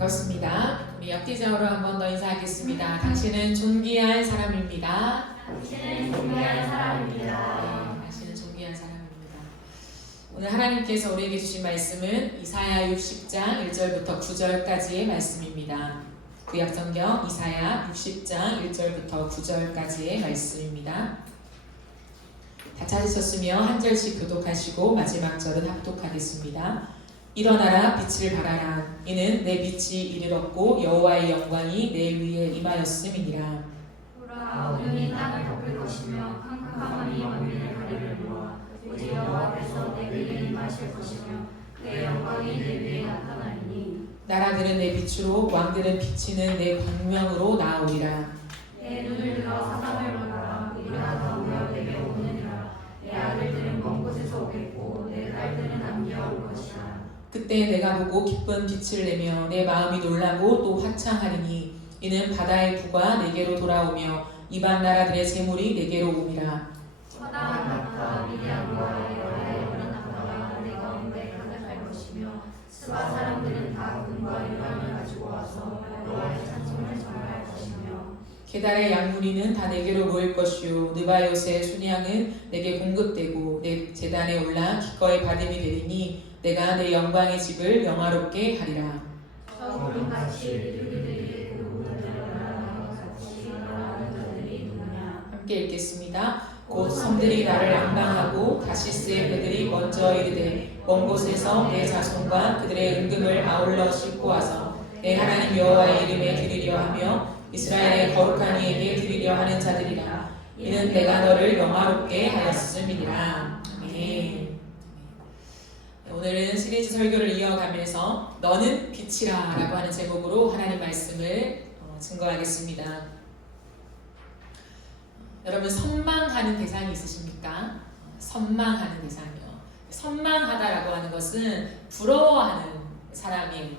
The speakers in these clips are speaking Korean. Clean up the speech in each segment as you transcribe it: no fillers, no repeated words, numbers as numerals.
반갑습니다. 우리 옆뒤적으로 한 번 더 인사하겠습니다. 당신은 존귀한 사람입니다. 당신은 존귀한 사람입니다. 네, 당신은 존귀한 사람입니다. 오늘 하나님께서 우리에게 주신 말씀은 이사야 60장 1절부터 9절까지의 말씀입니다. 구약성경 이사야 60장 1절부터 9절까지의 말씀입니다. 다 찾으셨으며 한 절씩 교독하시고 마지막 절은 합독하겠습니다. 일어나라 빛을 발하라. 이는 내 빛이 이르렀고 여호와의 영광이 내 위에 임하였음이니라. 보라, 어둠이 땅을 덮을 것이며 캄캄함이 만민의 다리를 모아 오직 여호와께서 내 위에 임하실 것이며 그의 영광이 내 위에 나타나리니 나라들은 내 빛으로 왕들은 비치는 내 광명으로 나오리라. 내 눈을 들어 사람을 보라. 이가 더우며 내게 오느니라. 내 아들들은 먼 곳에서 오겠고 내 딸들은 남겨올 것이라. 그때 내가 보고 기쁜 빛을 내며 내 마음이 놀라고 또 화창하리니 이는 바다의 부가 내게로 돌아오며 이방 나라들의 재물이 내게로 오니라. 허다한 나타 미디안과 여호와의 영원한 나타가 내 가운데 가득할 것이며 스바 사람들은 다 금과 유람을 가지고 와서 여호와의 찬송을 전할 것이며 게달의 양무리는 다 내게로 모일 것이요 느바요스의 순양은 내게 공급되고 내 제단에 올라 기꺼이 받음이 되리니 내가 내 영광의 집을 영화롭게 하리라. 저구름같이 이르기들이 그 문을 열어라. 같이 일어나는 자들이 누구냐. 함께 읽겠습니다. 곧 섬들이 나를 앙망하고 다시스의 그들이 먼저 이르되 먼 곳에서 내 자손과 그들의 은금을 아울러 싣고 와서 내 하나님 여호와의 이름에 드리려 하며 이스라엘의 거룩한 이에게 드리려 하는 자들이라. 이는 내가 너를 영화롭게 하였음이니라. 아멘. 오늘은 시리즈 설교를 이어가면서 너는 빛이라 라고 하는 제목으로 하나님 말씀을 증거하겠습니다. 여러분 선망하는 대상이 있으십니까? 선망하는 대상이요. 선망하다라고 하는 것은 부러워하는 사람이에요.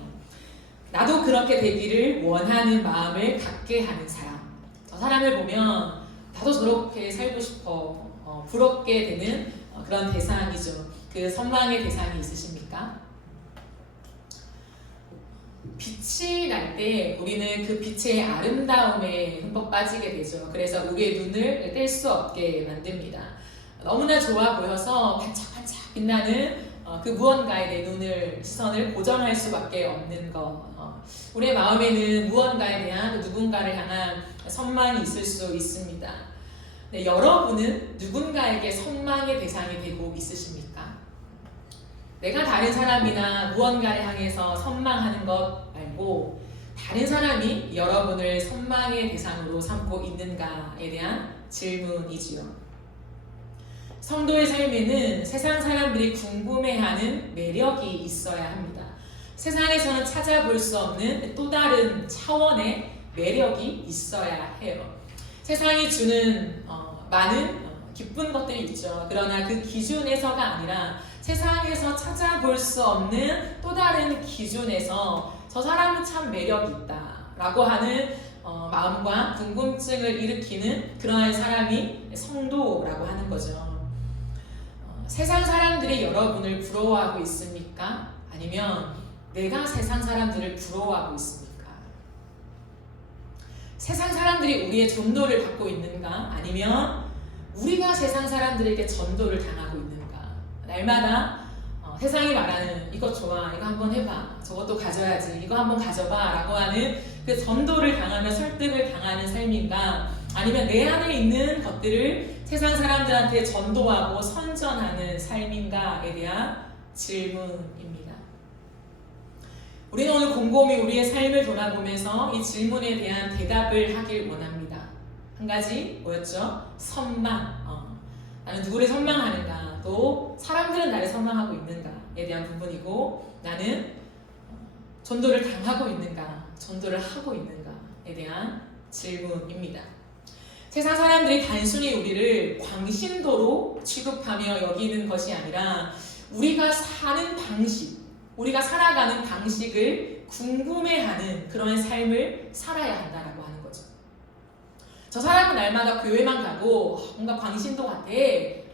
나도 그렇게 되기를 원하는 마음을 갖게 하는 사람. 저 사람을 보면 나도 저렇게 살고 싶어 부럽게 되는 그런 대상이죠. 그 선망의 대상이 있으십니까? 빛이 날 때 우리는 그 빛의 아름다움에 흠뻑 빠지게 되죠. 그래서 우리의 눈을 뗄 수 없게 만듭니다. 너무나 좋아 보여서 반짝반짝 빛나는 그 무언가에 내 눈을, 시선을 고정할 수밖에 없는 것. 우리의 마음에는 무언가에 대한 누군가를 향한 선망이 있을 수 있습니다. 네, 여러분은 누군가에게 선망의 대상이 되고 있으십니까? 내가 다른 사람이나 무언가를 향해서 선망하는 것 말고 다른 사람이 여러분을 선망의 대상으로 삼고 있는가에 대한 질문이지요. 성도의 삶에는 세상 사람들이 궁금해하는 매력이 있어야 합니다. 세상에서는 찾아볼 수 없는 또 다른 차원의 매력이 있어야 해요. 세상이 주는 많은 기쁜 것들이 있죠. 그러나 그 기준에서가 아니라 세상에서 찾아볼 수 없는 또 다른 기준에서 저 사람은 참 매력이 있다 라고 하는 마음과 궁금증을 일으키는 그러한 사람이 성도라고 하는 거죠. 세상 사람들이 여러분을 부러워하고 있습니까? 아니면 내가 세상 사람들을 부러워하고 있습니까? 세상 사람들이 우리의 전도를 받고 있는가? 아니면 우리가 세상 사람들에게 전도를 당하고 있는가? 날마다 세상이 말하는 이것 좋아, 이거 한번 해봐, 저것도 가져야지, 이거 한번 가져봐 라고 하는 그 전도를 당하며 설득을 당하는 삶인가? 아니면 내 안에 있는 것들을 세상 사람들한테 전도하고 선전하는 삶인가에 대한 질문입니다. 우리는 오늘 곰곰이 우리의 삶을 돌아보면서 이 질문에 대한 대답을 하길 원합니다. 한 가지 뭐였죠? 선망. 나는 누구를 선망하는가? 또 사람들은 나를 선망하고 있는가에 대한 부분이고 나는 전도를 당하고 있는가? 전도를 하고 있는가에 대한 질문입니다. 세상 사람들이 단순히 우리를 광신도로 취급하며 여기는 것이 아니라 우리가 사는 방식, 우리가 살아가는 방식을 궁금해하는 그런 삶을 살아야 한다라고 하는 거죠. 저 사람은 날마다 교회만 가고 뭔가 광신도 같아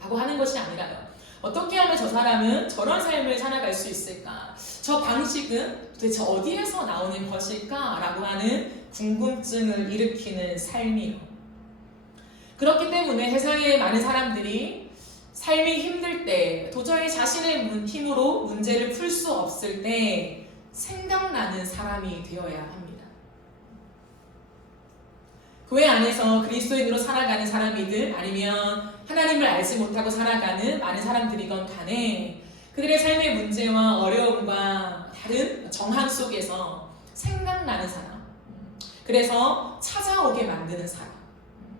라고 하는 것이 아니라요. 어떻게 하면 저 사람은 저런 삶을 살아갈 수 있을까? 저 방식은 도대체 어디에서 나오는 것일까? 라고 하는 궁금증을 일으키는 삶이요. 그렇기 때문에 세상에 많은 사람들이 삶이 힘들 때, 도저히 자신의 힘으로 문제를 풀 수 없을 때 생각나는 사람이 되어야 합니다. 교회 안에서 그리스도인으로 살아가는 사람이든 아니면 하나님을 알지 못하고 살아가는 많은 사람들이건 간에 그들의 삶의 문제와 어려움과 다른 정황 속에서 생각나는 사람, 그래서 찾아오게 만드는 사람,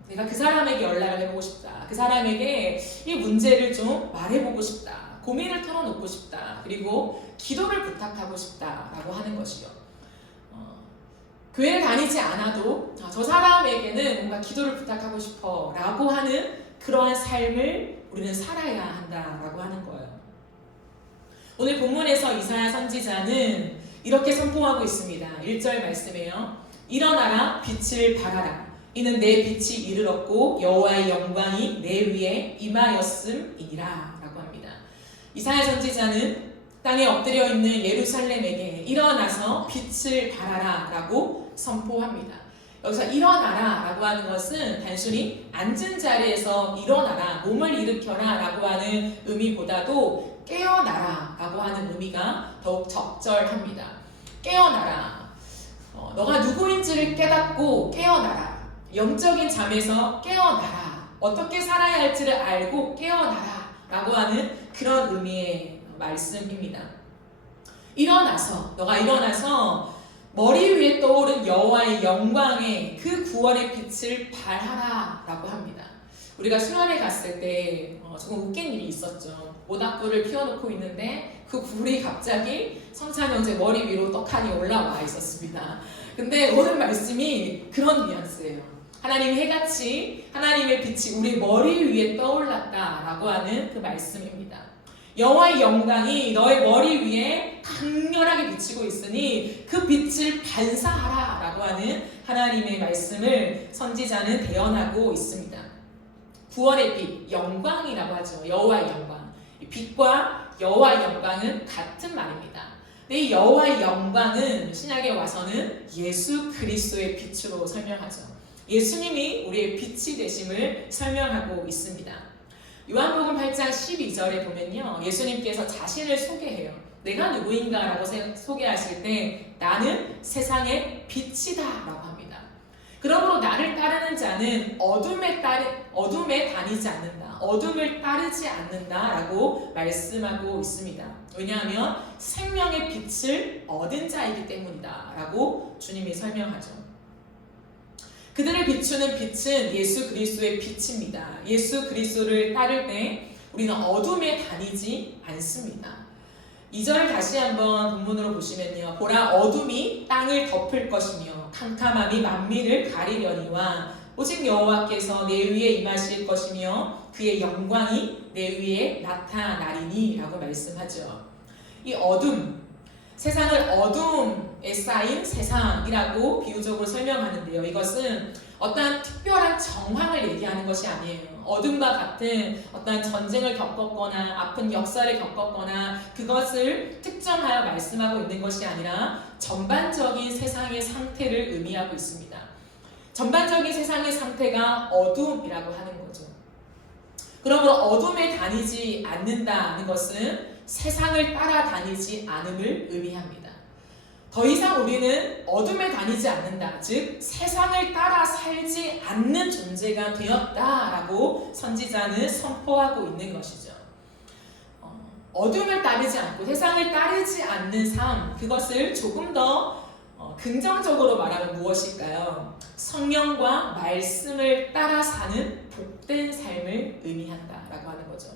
내가 그 사람에게 연락을 해보고 싶다, 그 사람에게 이 문제를 좀 말해보고 싶다, 고민을 털어놓고 싶다, 그리고 기도를 부탁하고 싶다라고 하는 것이요. 교회를 다니지 않아도 저 사람에게는 뭔가 기도를 부탁하고 싶어 라고 하는 그러한 삶을 우리는 살아야 한다라고 하는 거예요. 오늘 본문에서 이사야 선지자는 이렇게 선포하고 있습니다. 1절 말씀이에요. 일어나라, 빛을 발하라. 이는 내 빛이 이르렀고 여호와의 영광이 내 위에 임하였음이니라 라고 합니다. 이사야 선지자는 땅에 엎드려 있는 예루살렘에게 일어나서 빛을 발하라 라고 선포합니다. 여기서 일어나라 라고 하는 것은 단순히 앉은 자리에서 일어나라, 몸을 일으켜라 라고 하는 의미보다도 깨어나라 라고 하는 의미가 더욱 적절합니다. 깨어나라. 너가 누구인지를 깨닫고 깨어나라. 영적인 잠에서 깨어나라. 어떻게 살아야 할지를 알고 깨어나라 라고 하는 그런 의미의 말씀입니다. 너가 일어나서 머리 위에 떠오른 여호와의 영광에 그 구원의 빛을 발하라 라고 합니다. 우리가 수련회 갔을 때 조금 웃긴 일이 있었죠. 모닥불을 피워놓고 있는데 그 불이 갑자기 성찬 형제 머리 위로 떡하니 올라와 있었습니다. 근데 오늘 말씀이 그런 뉘앙스예요. 하나님 해같이 하나님의 빛이 우리 머리 위에 떠올랐다라고 하는 그 말씀입니다. 여호와의 영광이 너의 머리 위에 강렬하게 비치고 있으니 그 빛을 반사하라 라고 하는 하나님의 말씀을 선지자는 대언하고 있습니다. 구원의 빛, 영광이라고 하죠. 여호와의 영광. 빛과 여호와의 영광은 같은 말입니다. 근데 이 여호와의 영광은 신약에 와서는 예수 그리스도의 빛으로 설명하죠. 예수님이 우리의 빛이 되심을 설명하고 있습니다. 요한복음 8장 12절에 보면요, 예수님께서 자신을 소개해요. 내가 누구인가 라고 소개하실 때 나는 세상의 빛이다 라고 합니다. 그러므로 나를 따르는 자는 어둠에 다니지 않는다, 어둠을 따르지 않는다 라고 말씀하고 있습니다. 왜냐하면 생명의 빛을 얻은 자이기 때문이다 라고 주님이 설명하죠. 그들을 비추는 빛은 예수 그리스도의 빛입니다. 예수 그리스도를 따를 때 우리는 어둠에 다니지 않습니다. 2절을 다시 한번 본문으로 보시면요. 보라, 어둠이 땅을 덮을 것이며 캄캄함이 만민을 가리려니와 오직 여호와께서 내 위에 임하실 것이며 그의 영광이 내 위에 나타나리니 라고 말씀하죠. 이 어둠, 세상을 어둠에 쌓인 세상이라고 비유적으로 설명하는데요. 이것은 어떠한 특별한 정황을 얘기하는 것이 아니에요. 어둠과 같은 어떠한 전쟁을 겪었거나 아픈 역사를 겪었거나 그것을 특정하여 말씀하고 있는 것이 아니라 전반적인 세상의 상태를 의미하고 있습니다. 전반적인 세상의 상태가 어둠이라고 하는 거죠. 그러므로 어둠에 다니지 않는다는 것은 세상을 따라다니지 않음을 의미합니다. 더 이상 우리는 어둠에 다니지 않는다, 즉 세상을 따라 살지 않는 존재가 되었다라고 선지자는 선포하고 있는 것이죠. 어둠을 따르지 않고 세상을 따르지 않는 삶, 그것을 조금 더 긍정적으로 말하면 무엇일까요? 성령과 말씀을 따라 사는 복된 삶을 의미한다라고 하는 거죠.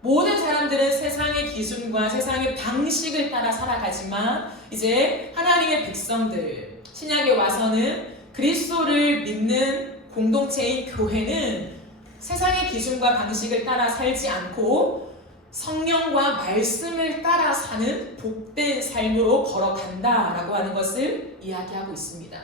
모든 사람들은 세상의 기준과 세상의 방식을 따라 살아가지만 이제 하나님의 백성들, 신약에 와서는 그리스도를 믿는 공동체인 교회는 세상의 기준과 방식을 따라 살지 않고 성령과 말씀을 따라 사는 복된 삶으로 걸어간다라고 하는 것을 이야기하고 있습니다.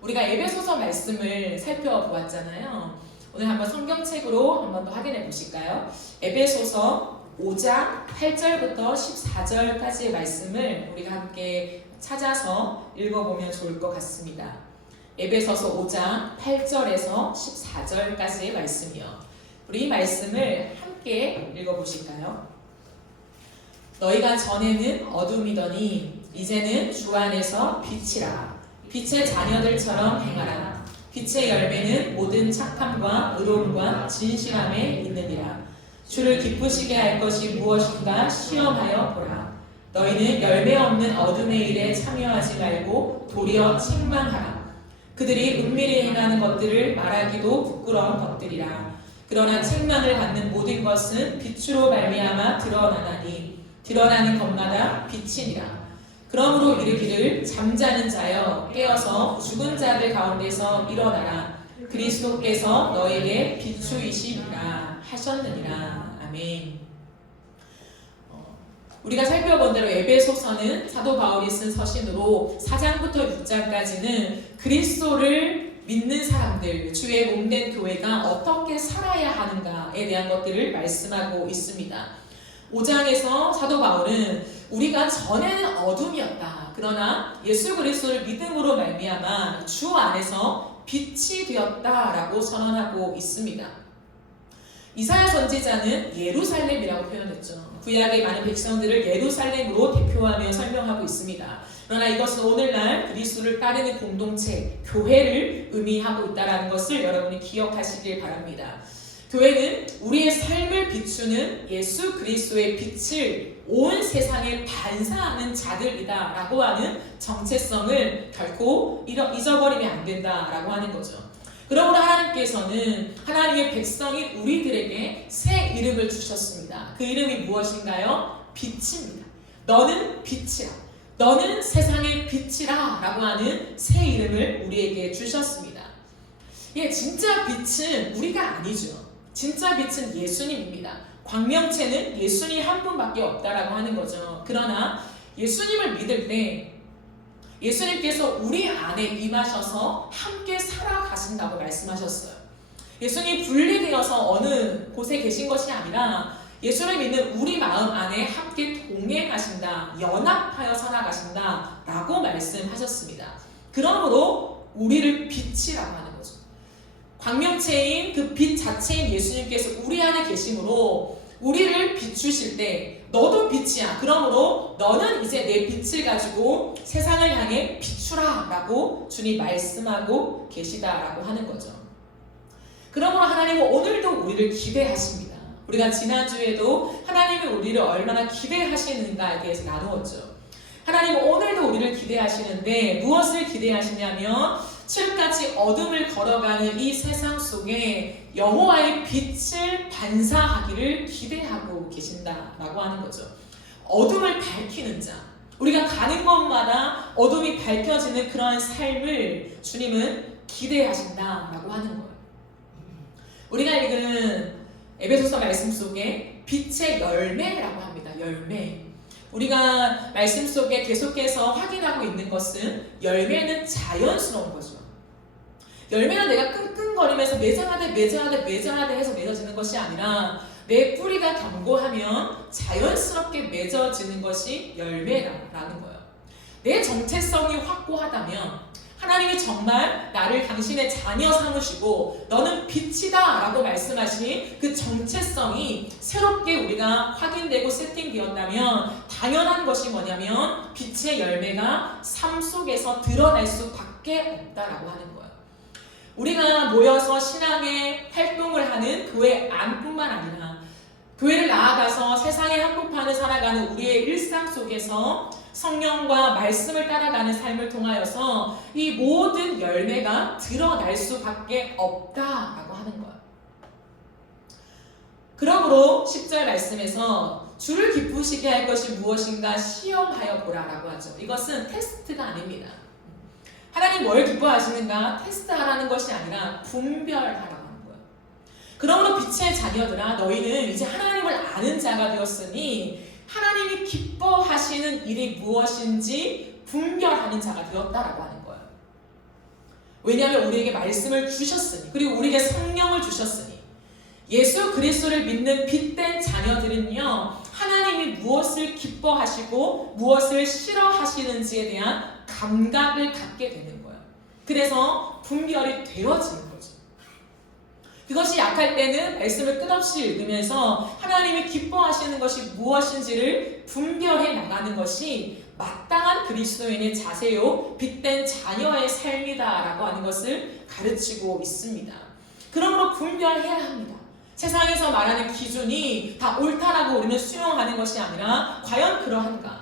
우리가 에베소서 말씀을 살펴보았잖아요. 오늘 한번 성경책으로 한번 더 확인해 보실까요? 에베소서 5장 8절부터 14절까지의 말씀을 우리가 함께 찾아서 읽어보면 좋을 것 같습니다. 에베소서 5장 8절에서 14절까지의 말씀이요. 우리 이 말씀을 함께 읽어보실까요? 너희가 전에는 어둠이더니 이제는 주 안에서 빛이라. 빛의 자녀들처럼 행하라. 빛의 열매는 모든 착함과 의로움과 진실함에 있느니라. 주를 기쁘시게 할 것이 무엇인가 시험하여 보라. 너희는 열매 없는 어둠의 일에 참여하지 말고 도리어 책망하라. 그들이 은밀히 행하는 것들을 말하기도 부끄러운 것들이라. 그러나 책망을 받는 모든 것은 빛으로 말미암아 드러나나니 드러나는 것마다 빛이니라. 그러므로 이르기를 잠자는 자여 깨어서 죽은 자들 가운데서 일어나라. 그리스도께서 너에게 비추이시리라 하셨느니라. 아멘. 우리가 살펴본 대로 에베소서는 사도 바울이 쓴 서신으로 4장부터 6장까지는 그리스도를 믿는 사람들, 주의 몸된 교회가 어떻게 살아야 하는가에 대한 것들을 말씀하고 있습니다. 5장에서 사도 바울은 우리가 전에는 어둠이었다. 그러나 예수 그리스도를 믿음으로 말미암아 주 안에서 빛이 되었다라고 선언하고 있습니다. 이사야 선지자는 예루살렘이라고 표현했죠. 구약의 많은 백성들을 예루살렘으로 대표하며 설명하고 있습니다. 그러나 이것은 오늘날 그리스도를 따르는 공동체, 교회를 의미하고 있다는 것을 여러분이 기억하시길 바랍니다. 교회는 우리의 삶을 비추는 예수 그리스도의 빛을 온 세상에 반사하는 자들이다 라고 하는 정체성을 결코 잊어버리면 안 된다라고 하는 거죠. 그러므로 하나님께서는 하나님의 백성인 우리들에게 새 이름을 주셨습니다. 그 이름이 무엇인가요? 빛입니다. 너는 빛이라. 너는 세상의 빛이라 라고 하는 새 이름을 우리에게 주셨습니다. 예, 진짜 빛은 우리가 아니죠. 진짜 빛은 예수님입니다. 광명체는 예수님 한 분밖에 없다라고 하는 거죠. 그러나 예수님을 믿을 때 예수님께서 우리 안에 임하셔서 함께 살아가신다고 말씀하셨어요. 예수님 분리되어서 어느 곳에 계신 것이 아니라 예수를 믿는 우리 마음 안에 함께 동행하신다, 연합하여 살아가신다 라고 말씀하셨습니다. 그러므로 우리를 빛이라고 하는 거죠. 광명체인 그 빛 자체인 예수님께서 우리 안에 계심으로 우리를 비추실 때 너도 빛이야. 그러므로 너는 이제 내 빛을 가지고 세상을 향해 비추라 라고 주님 말씀하고 계시다라고 하는 거죠. 그러므로 하나님은 오늘도 우리를 기대하십니다. 우리가 지난주에도 하나님이 우리를 얼마나 기대하시는가에 대해서 나누었죠. 하나님은 오늘도 우리를 기대하시는데 무엇을 기대하시냐면 칠흑같이 어둠을 걸어가는 이 세상 속에 여호와의 빛을 반사하기를 기대하고 계신다라고 하는 거죠. 어둠을 밝히는 자, 우리가 가는 곳마다 어둠이 밝혀지는 그러한 삶을 주님은 기대하신다라고 하는 거예요. 우리가 읽은 에베소서 말씀 속에 빛의 열매라고 합니다. 열매. 우리가 말씀 속에 계속해서 확인하고 있는 것은 열매는 자연스러운 거죠. 열매는 내가 끙끙거리면서 매장하되 해서 맺어지는 것이 아니라 내 뿌리가 견고하면 자연스럽게 맺어지는 것이 열매라는 거예요. 내 정체성이 확고하다면 하나님이 정말 나를 당신의 자녀 삼으시고 너는 빛이다 라고 말씀하신 그 정체성이 새롭게 우리가 확인되고 세팅되었다면 당연한 것이 뭐냐면 빛의 열매가 삶 속에서 드러날 수밖에 없다라고 하는 거예요. 우리가 모여서 신앙의 활동을 하는 교회 안뿐만 아니라 교회를 나아가서 세상의 한복판을 살아가는 우리의 일상 속에서 성령과 말씀을 따라가는 삶을 통하여서 이 모든 열매가 드러날 수밖에 없다라고 하는 거예요. 그러므로 10절 말씀에서 주를 기쁘시게 할 것이 무엇인가 시험하여 보라라고 하죠. 이것은 테스트가 아닙니다. 하나님 뭘 기뻐하시는가 테스트하라는 것이 아니라 분별하라고 하는 거예요. 그러므로 빛의 자녀들아 너희는 이제 하나님을 아는 자가 되었으니 하나님이 기뻐하시는 일이 무엇인지 분별하는 자가 되었다라고 하는 거예요. 왜냐하면 우리에게 말씀을 주셨으니, 그리고 우리에게 성령을 주셨으니. 예수 그리스도를 믿는 빛된 자녀들은요, 하나님이 무엇을 기뻐하시고 무엇을 싫어하시는지에 대한 감각을 갖게 되는 거예요. 그래서 분별이 되어지는 거죠. 그것이 약할 때는 말씀을 끝없이 읽으면서 하나님이 기뻐하시는 것이 무엇인지를 분별해 나가는 것이 마땅한 그리스도인의 자세요, 빛된 자녀의 삶이다라고 하는 것을 가르치고 있습니다. 그러므로 분별해야 합니다. 세상에서 말하는 기준이 다 옳다라고 우리는 수용하는 것이 아니라 과연 그러한가?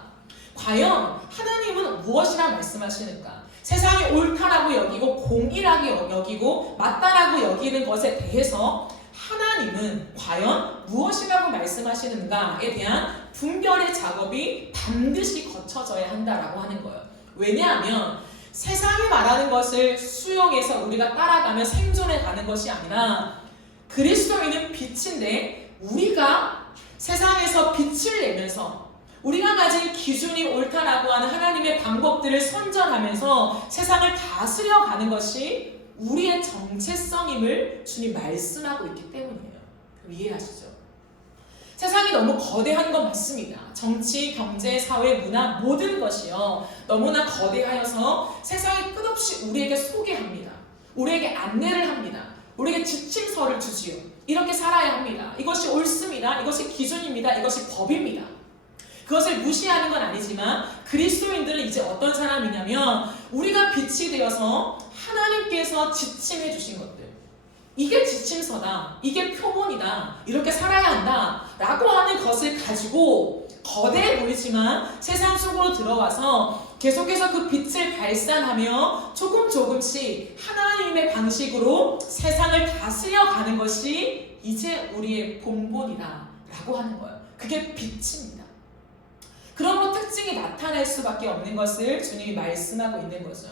과연 하나님은 무엇이라 말씀하시는가? 세상이 옳다라고 여기고 공의라고 여기고 맞다라고 여기는 것에 대해서 하나님은 과연 무엇이라고 말씀하시는가에 대한 분별의 작업이 반드시 거쳐져야 한다라고 하는 거예요. 왜냐하면 세상이 말하는 것을 수용해서 우리가 따라가며 생존해 가는 것이 아니라 그리스도인은 빛인데 우리가 세상에서 빛을 내면서 우리가 가진 기준이 옳다라고 하는 하나님의 방법들을 선전하면서 세상을 다스려 가는 것이 우리의 정체성임을 주님 말씀하고 있기 때문이에요. 이해하시죠? 세상이 너무 거대한 건 맞습니다. 정치, 경제, 사회, 문화 모든 것이요 너무나 거대하여서 세상이 끝없이 우리에게 소개합니다. 우리에게 안내를 합니다. 우리에게 지침서를 주지요. 이렇게 살아야 합니다. 이것이 옳습니다. 이것이 기준입니다. 이것이 법입니다. 그것을 무시하는 건 아니지만 그리스도인들은 이제 어떤 사람이냐면 우리가 빛이 되어서 하나님께서 지침해 주신 것들, 이게 지침서다, 이게 표본이다, 이렇게 살아야 한다 라고 하는 것을 가지고 거대해 보이지만 세상 속으로 들어와서 계속해서 그 빛을 발산하며 조금씩 하나님의 방식으로 세상을 다스려 가는 것이 이제 우리의 본본이다 라고 하는 거예요. 그게 빛입니다. 그러므로 특징이 나타날 수밖에 없는 것을 주님이 말씀하고 있는 거죠.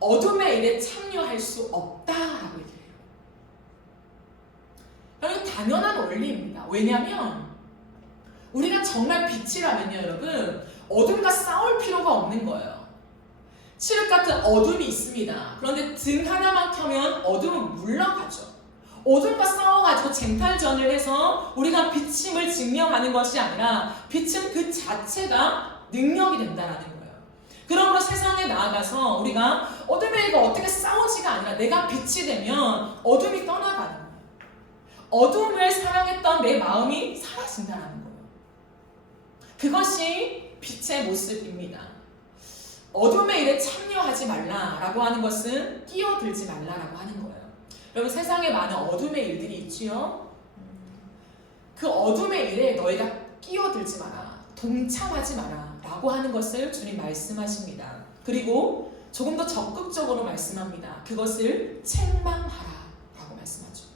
어둠의 일에 참여할 수 없다라고 얘기해요. 여러분, 당연한 원리입니다. 왜냐하면 우리가 정말 빛이라면요, 여러분, 어둠과 싸울 필요가 없는 거예요. 칠흑 같은 어둠이 있습니다. 그런데 등 하나만 켜면 어둠은 물러가죠. 어둠과 싸워가지고 쟁탈전을 해서 우리가 빛임을 증명하는 것이 아니라 빛은 그 자체가 능력이 된다는 거예요. 그러므로 세상에 나아가서 우리가 어둠의 일과 어떻게 싸우지가 아니라 내가 빛이 되면 어둠이 떠나가는 거예요. 어둠을 사랑했던 내 마음이 사라진다는 거예요. 그것이 빛의 모습입니다. 어둠의 일에 참여하지 말라라고 하는 것은 끼어들지 말라라고 하는 거예요. 여러분, 세상에 많은 어둠의 일들이 있지요. 그 어둠의 일에 너희가 끼어들지 마라, 동참하지 마라 라고 하는 것을 주님 말씀하십니다. 그리고 조금 더 적극적으로 말씀합니다. 그것을 책망하라 라고 말씀하죠.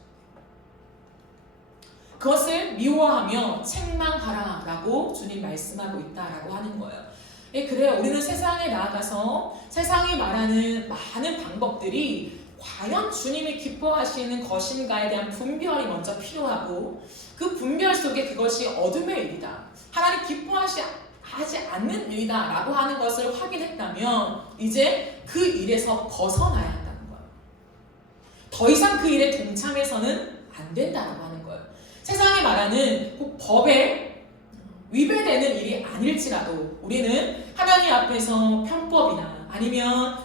그것을 미워하며 책망하라 라고 주님 말씀하고 있다라고 하는 거예요. 예, 그래요. 우리는 세상에 나아가서 세상이 말하는 많은 방법들이 과연 주님이 기뻐하시는 것인가에 대한 분별이 먼저 필요하고 그 분별 속에 그것이 어둠의 일이다, 하나님 기뻐하지 않는 일이다 라고 하는 것을 확인했다면 이제 그 일에서 벗어나야 한다는 거예요. 더 이상 그 일에 동참해서는 안 된다고 하는 거예요. 세상이 말하는 꼭 법에 위배되는 일이 아닐지라도 우리는 하나님 앞에서 편법이나 아니면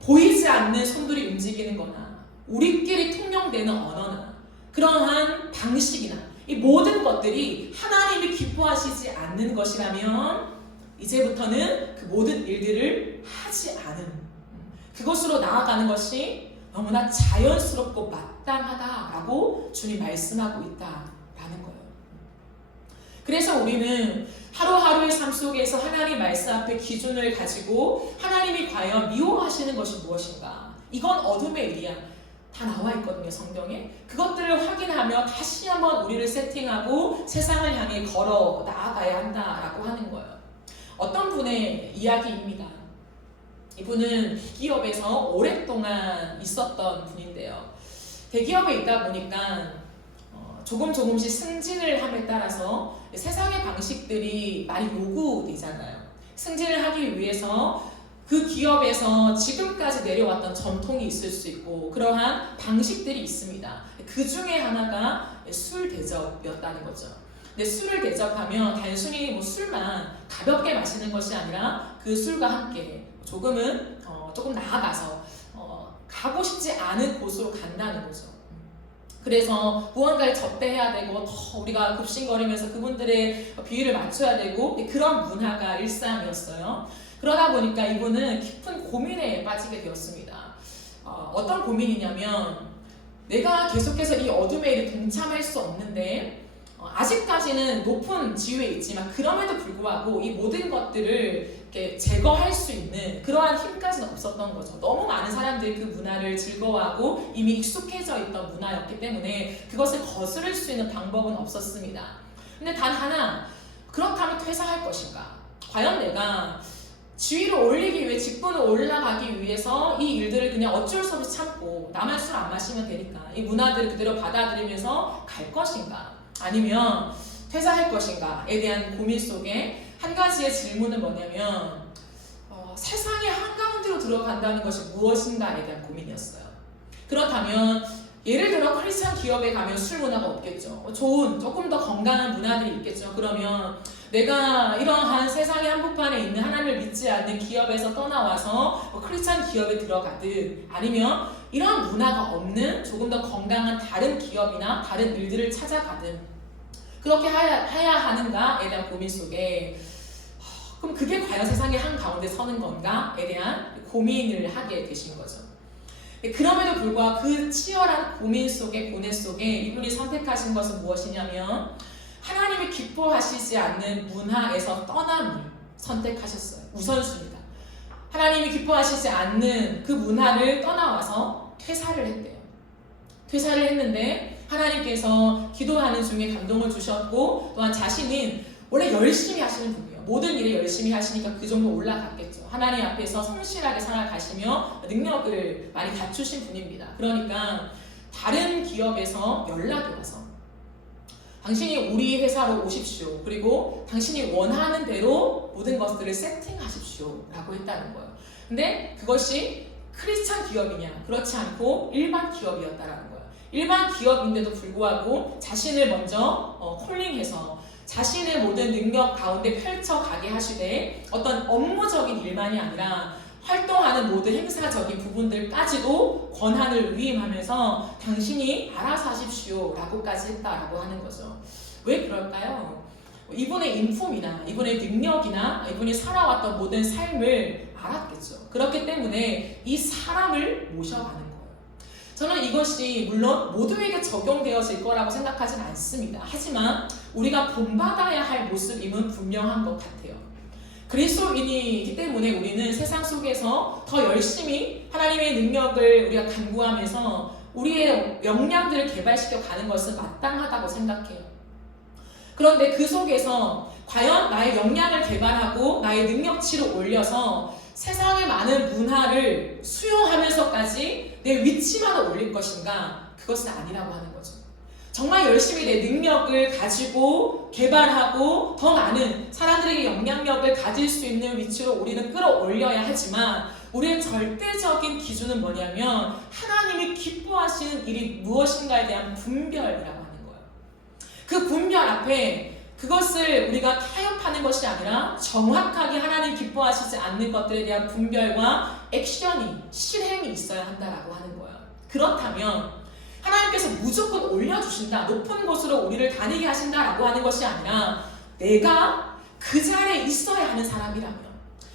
보이지 않는 손들이 움직이는 거나 우리끼리 통용되는 언어나 그러한 방식이나 이 모든 것들이 하나님이 기뻐하시지 않는 것이라면 이제부터는 그 모든 일들을 하지 않은 그것으로 나아가는 것이 너무나 자연스럽고 마땅하다라고 주님 말씀하고 있다라는 거예요. 그래서 우리는 하루하루의 삶 속에서 하나님 말씀 앞에 기준을 가지고 하나님이 과연 미워하시는 것이 무엇인가, 이건 어둠의 일이야, 다 나와 있거든요, 성경에. 그것들을 확인하며 다시 한번 우리를 세팅하고 세상을 향해 걸어 나아가야 한다라고 하는 거예요. 어떤 분의 이야기입니다. 이분은 대기업에서 오랫동안 있었던 분인데요. 대기업에 있다 보니까 조금씩 승진을 함에 따라서 세상의 방식들이 많이 요구되잖아요. 승진을 하기 위해서 그 기업에서 지금까지 내려왔던 전통이 있을 수 있고 그러한 방식들이 있습니다. 그 중에 하나가 술 대접이었다는 거죠. 근데 술을 대접하면 단순히 뭐 술만 가볍게 마시는 것이 아니라 그 술과 함께 조금 나아가서 가고 싶지 않은 곳으로 간다는 거죠. 그래서 무언가를 접대해야 되고 더 우리가 굽신거리면서 그분들의 비위를 맞춰야 되고 그런 문화가 일상이었어요. 그러다 보니까 이분은 깊은 고민에 빠지게 되었습니다. 어떤 고민이냐면 내가 계속해서 이 어둠에 일에 동참할 수 없는데 아직까지는 높은 지위에 있지만 그럼에도 불구하고 이 모든 것들을 이렇게 제거할 수 있는 그러한 힘까지는 없었던 거죠. 너무 많은 사람들이 그 문화를 즐거워하고 이미 익숙해져 있던 문화였기 때문에 그것을 거스를 수 있는 방법은 없었습니다. 근데 단 하나, 그렇다면 퇴사할 것인가? 과연 내가 지위를 올리기 위해 직분을 올라가기 위해서 이 일들을 그냥 어쩔 수 없이 참고 나만 술 안 마시면 되니까 이 문화들을 그대로 받아들이면서 갈 것인가? 아니면 퇴사할 것인가에 대한 고민 속에 한 가지의 질문은 뭐냐면 세상의 한가운데로 들어간다는 것이 무엇인가에 대한 고민이었어요. 그렇다면 예를 들어 크리스찬 기업에 가면 술 문화가 없겠죠. 좋은 조금 더 건강한 문화들이 있겠죠. 그러면 내가 이러한 세상의 한복판에 있는 하나님을 믿지 않는 기업에서 떠나와서 크리스찬 기업에 들어가든 아니면 이런 문화가 없는 조금 더 건강한 다른 기업이나 다른 일들을 찾아가든 그렇게 해야 하는가에 대한 고민 속에 그럼 그게 과연 세상의 한가운데 서는 건가에 대한 고민을 하게 되신 거죠. 그럼에도 불구하고 그 치열한 고민 속에 고뇌 속에 이분이 선택하신 것은 무엇이냐면 하나님이 기뻐하시지 않는 문화에서 떠남을 선택하셨어요. 우선순위다. 하나님이 기뻐하시지 않는 그 문화를 떠나와서 퇴사를 했대요. 퇴사를 했는데 하나님께서 기도하는 중에 감동을 주셨고 또한 자신은 원래 열심히 하시는 분이에요. 모든 일에 열심히 하시니까 그 정도 올라갔겠죠. 하나님 앞에서 성실하게 살아가시며 능력을 많이 갖추신 분입니다. 그러니까 다른 기업에서 연락이 와서 당신이 우리 회사로 오십시오. 그리고 당신이 원하는 대로 모든 것들을 세팅하십시오. 라고 했다는 거예요. 근데 그것이 크리스찬 기업이냐? 그렇지 않고 일반 기업이었다라는 거예요. 일반 기업인데도 불구하고 자신을 먼저 콜링해서 자신의 모든 능력 가운데 펼쳐가게 하시되 어떤 업무적인 일만이 아니라 활동하는 모든 행사적인 부분들까지도 권한을 위임하면서 당신이 알아서 하십시오 라고까지 했다라고 하는 거죠. 왜 그럴까요? 이분의 인품이나 이분의 능력이나 이분이 살아왔던 모든 삶을 알았겠죠. 그렇기 때문에 이 사람을 모셔가는 거예요. 저는 이것이 물론 모두에게 적용되어질 거라고 생각하진 않습니다. 하지만 우리가 본받아야 할 모습임은 분명한 것 같아요. 그리스도인이기 때문에 우리는 세상 속에서 더 열심히 하나님의 능력을 우리가 간구하면서 우리의 역량들을 개발시켜 가는 것은 마땅하다고 생각해요. 그런데 그 속에서 과연 나의 역량을 개발하고 나의 능력치를 올려서 세상의 많은 문화를 수용하면서까지 내 위치만 올릴 것인가? 그것은 아니라고 하는 거죠. 정말 열심히 내 능력을 가지고 개발하고 더 많은 사람들에게 영향력을 가질 수 있는 위치로 우리는 끌어올려야 하지만 우리의 절대적인 기준은 뭐냐면 하나님이 기뻐하시는 일이 무엇인가에 대한 분별이라고 하는 거예요. 그 분별 앞에 그것을 우리가 타협하는 것이 아니라 정확하게 하나님 기뻐하시지 않는 것들에 대한 분별과 액션이 실행이 있어야 한다라고 하는 거예요. 그렇다면 하나님께서 무조건 올려주신다, 높은 곳으로 우리를 다니게 하신다라고 하는 것이 아니라 내가 그 자리에 있어야 하는 사람이라면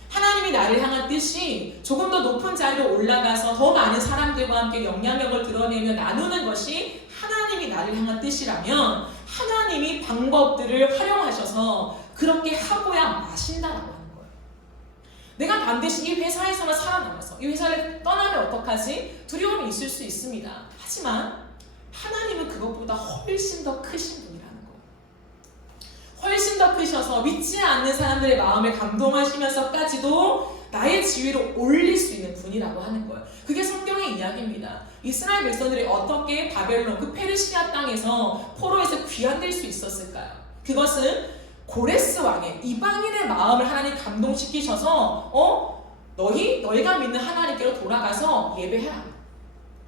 하나님이 나를 향한 뜻이 조금 더 높은 자리로 올라가서 더 많은 사람들과 함께 영향력을 드러내며 나누는 것이 하나님이 나를 향한 뜻이라면 하나님이 방법들을 활용하셔서 그렇게 하고야 마신다라고 하는 거예요. 내가 반드시 이 회사에서만 살아남아서 이 회사를 떠나면 어떡하지? 두려움이 있을 수 있습니다. 하지만 하나님은 그것보다 훨씬 더 크신 분이라는 거예요. 훨씬 더 크셔서 믿지 않는 사람들의 마음을 감동하시면서까지도 나의 지위를 올릴 수 있는 분이라고 하는 거예요. 그게 성경의 이야기입니다. 이스라엘 백성들이 어떻게 바벨론, 그 페르시아 땅에서 포로에서 귀환될 수 있었을까요? 그것은 고레스 왕의 이방인의 마음을 하나님 감동시키셔서 너희가 믿는 하나님께로 돌아가서 예배해라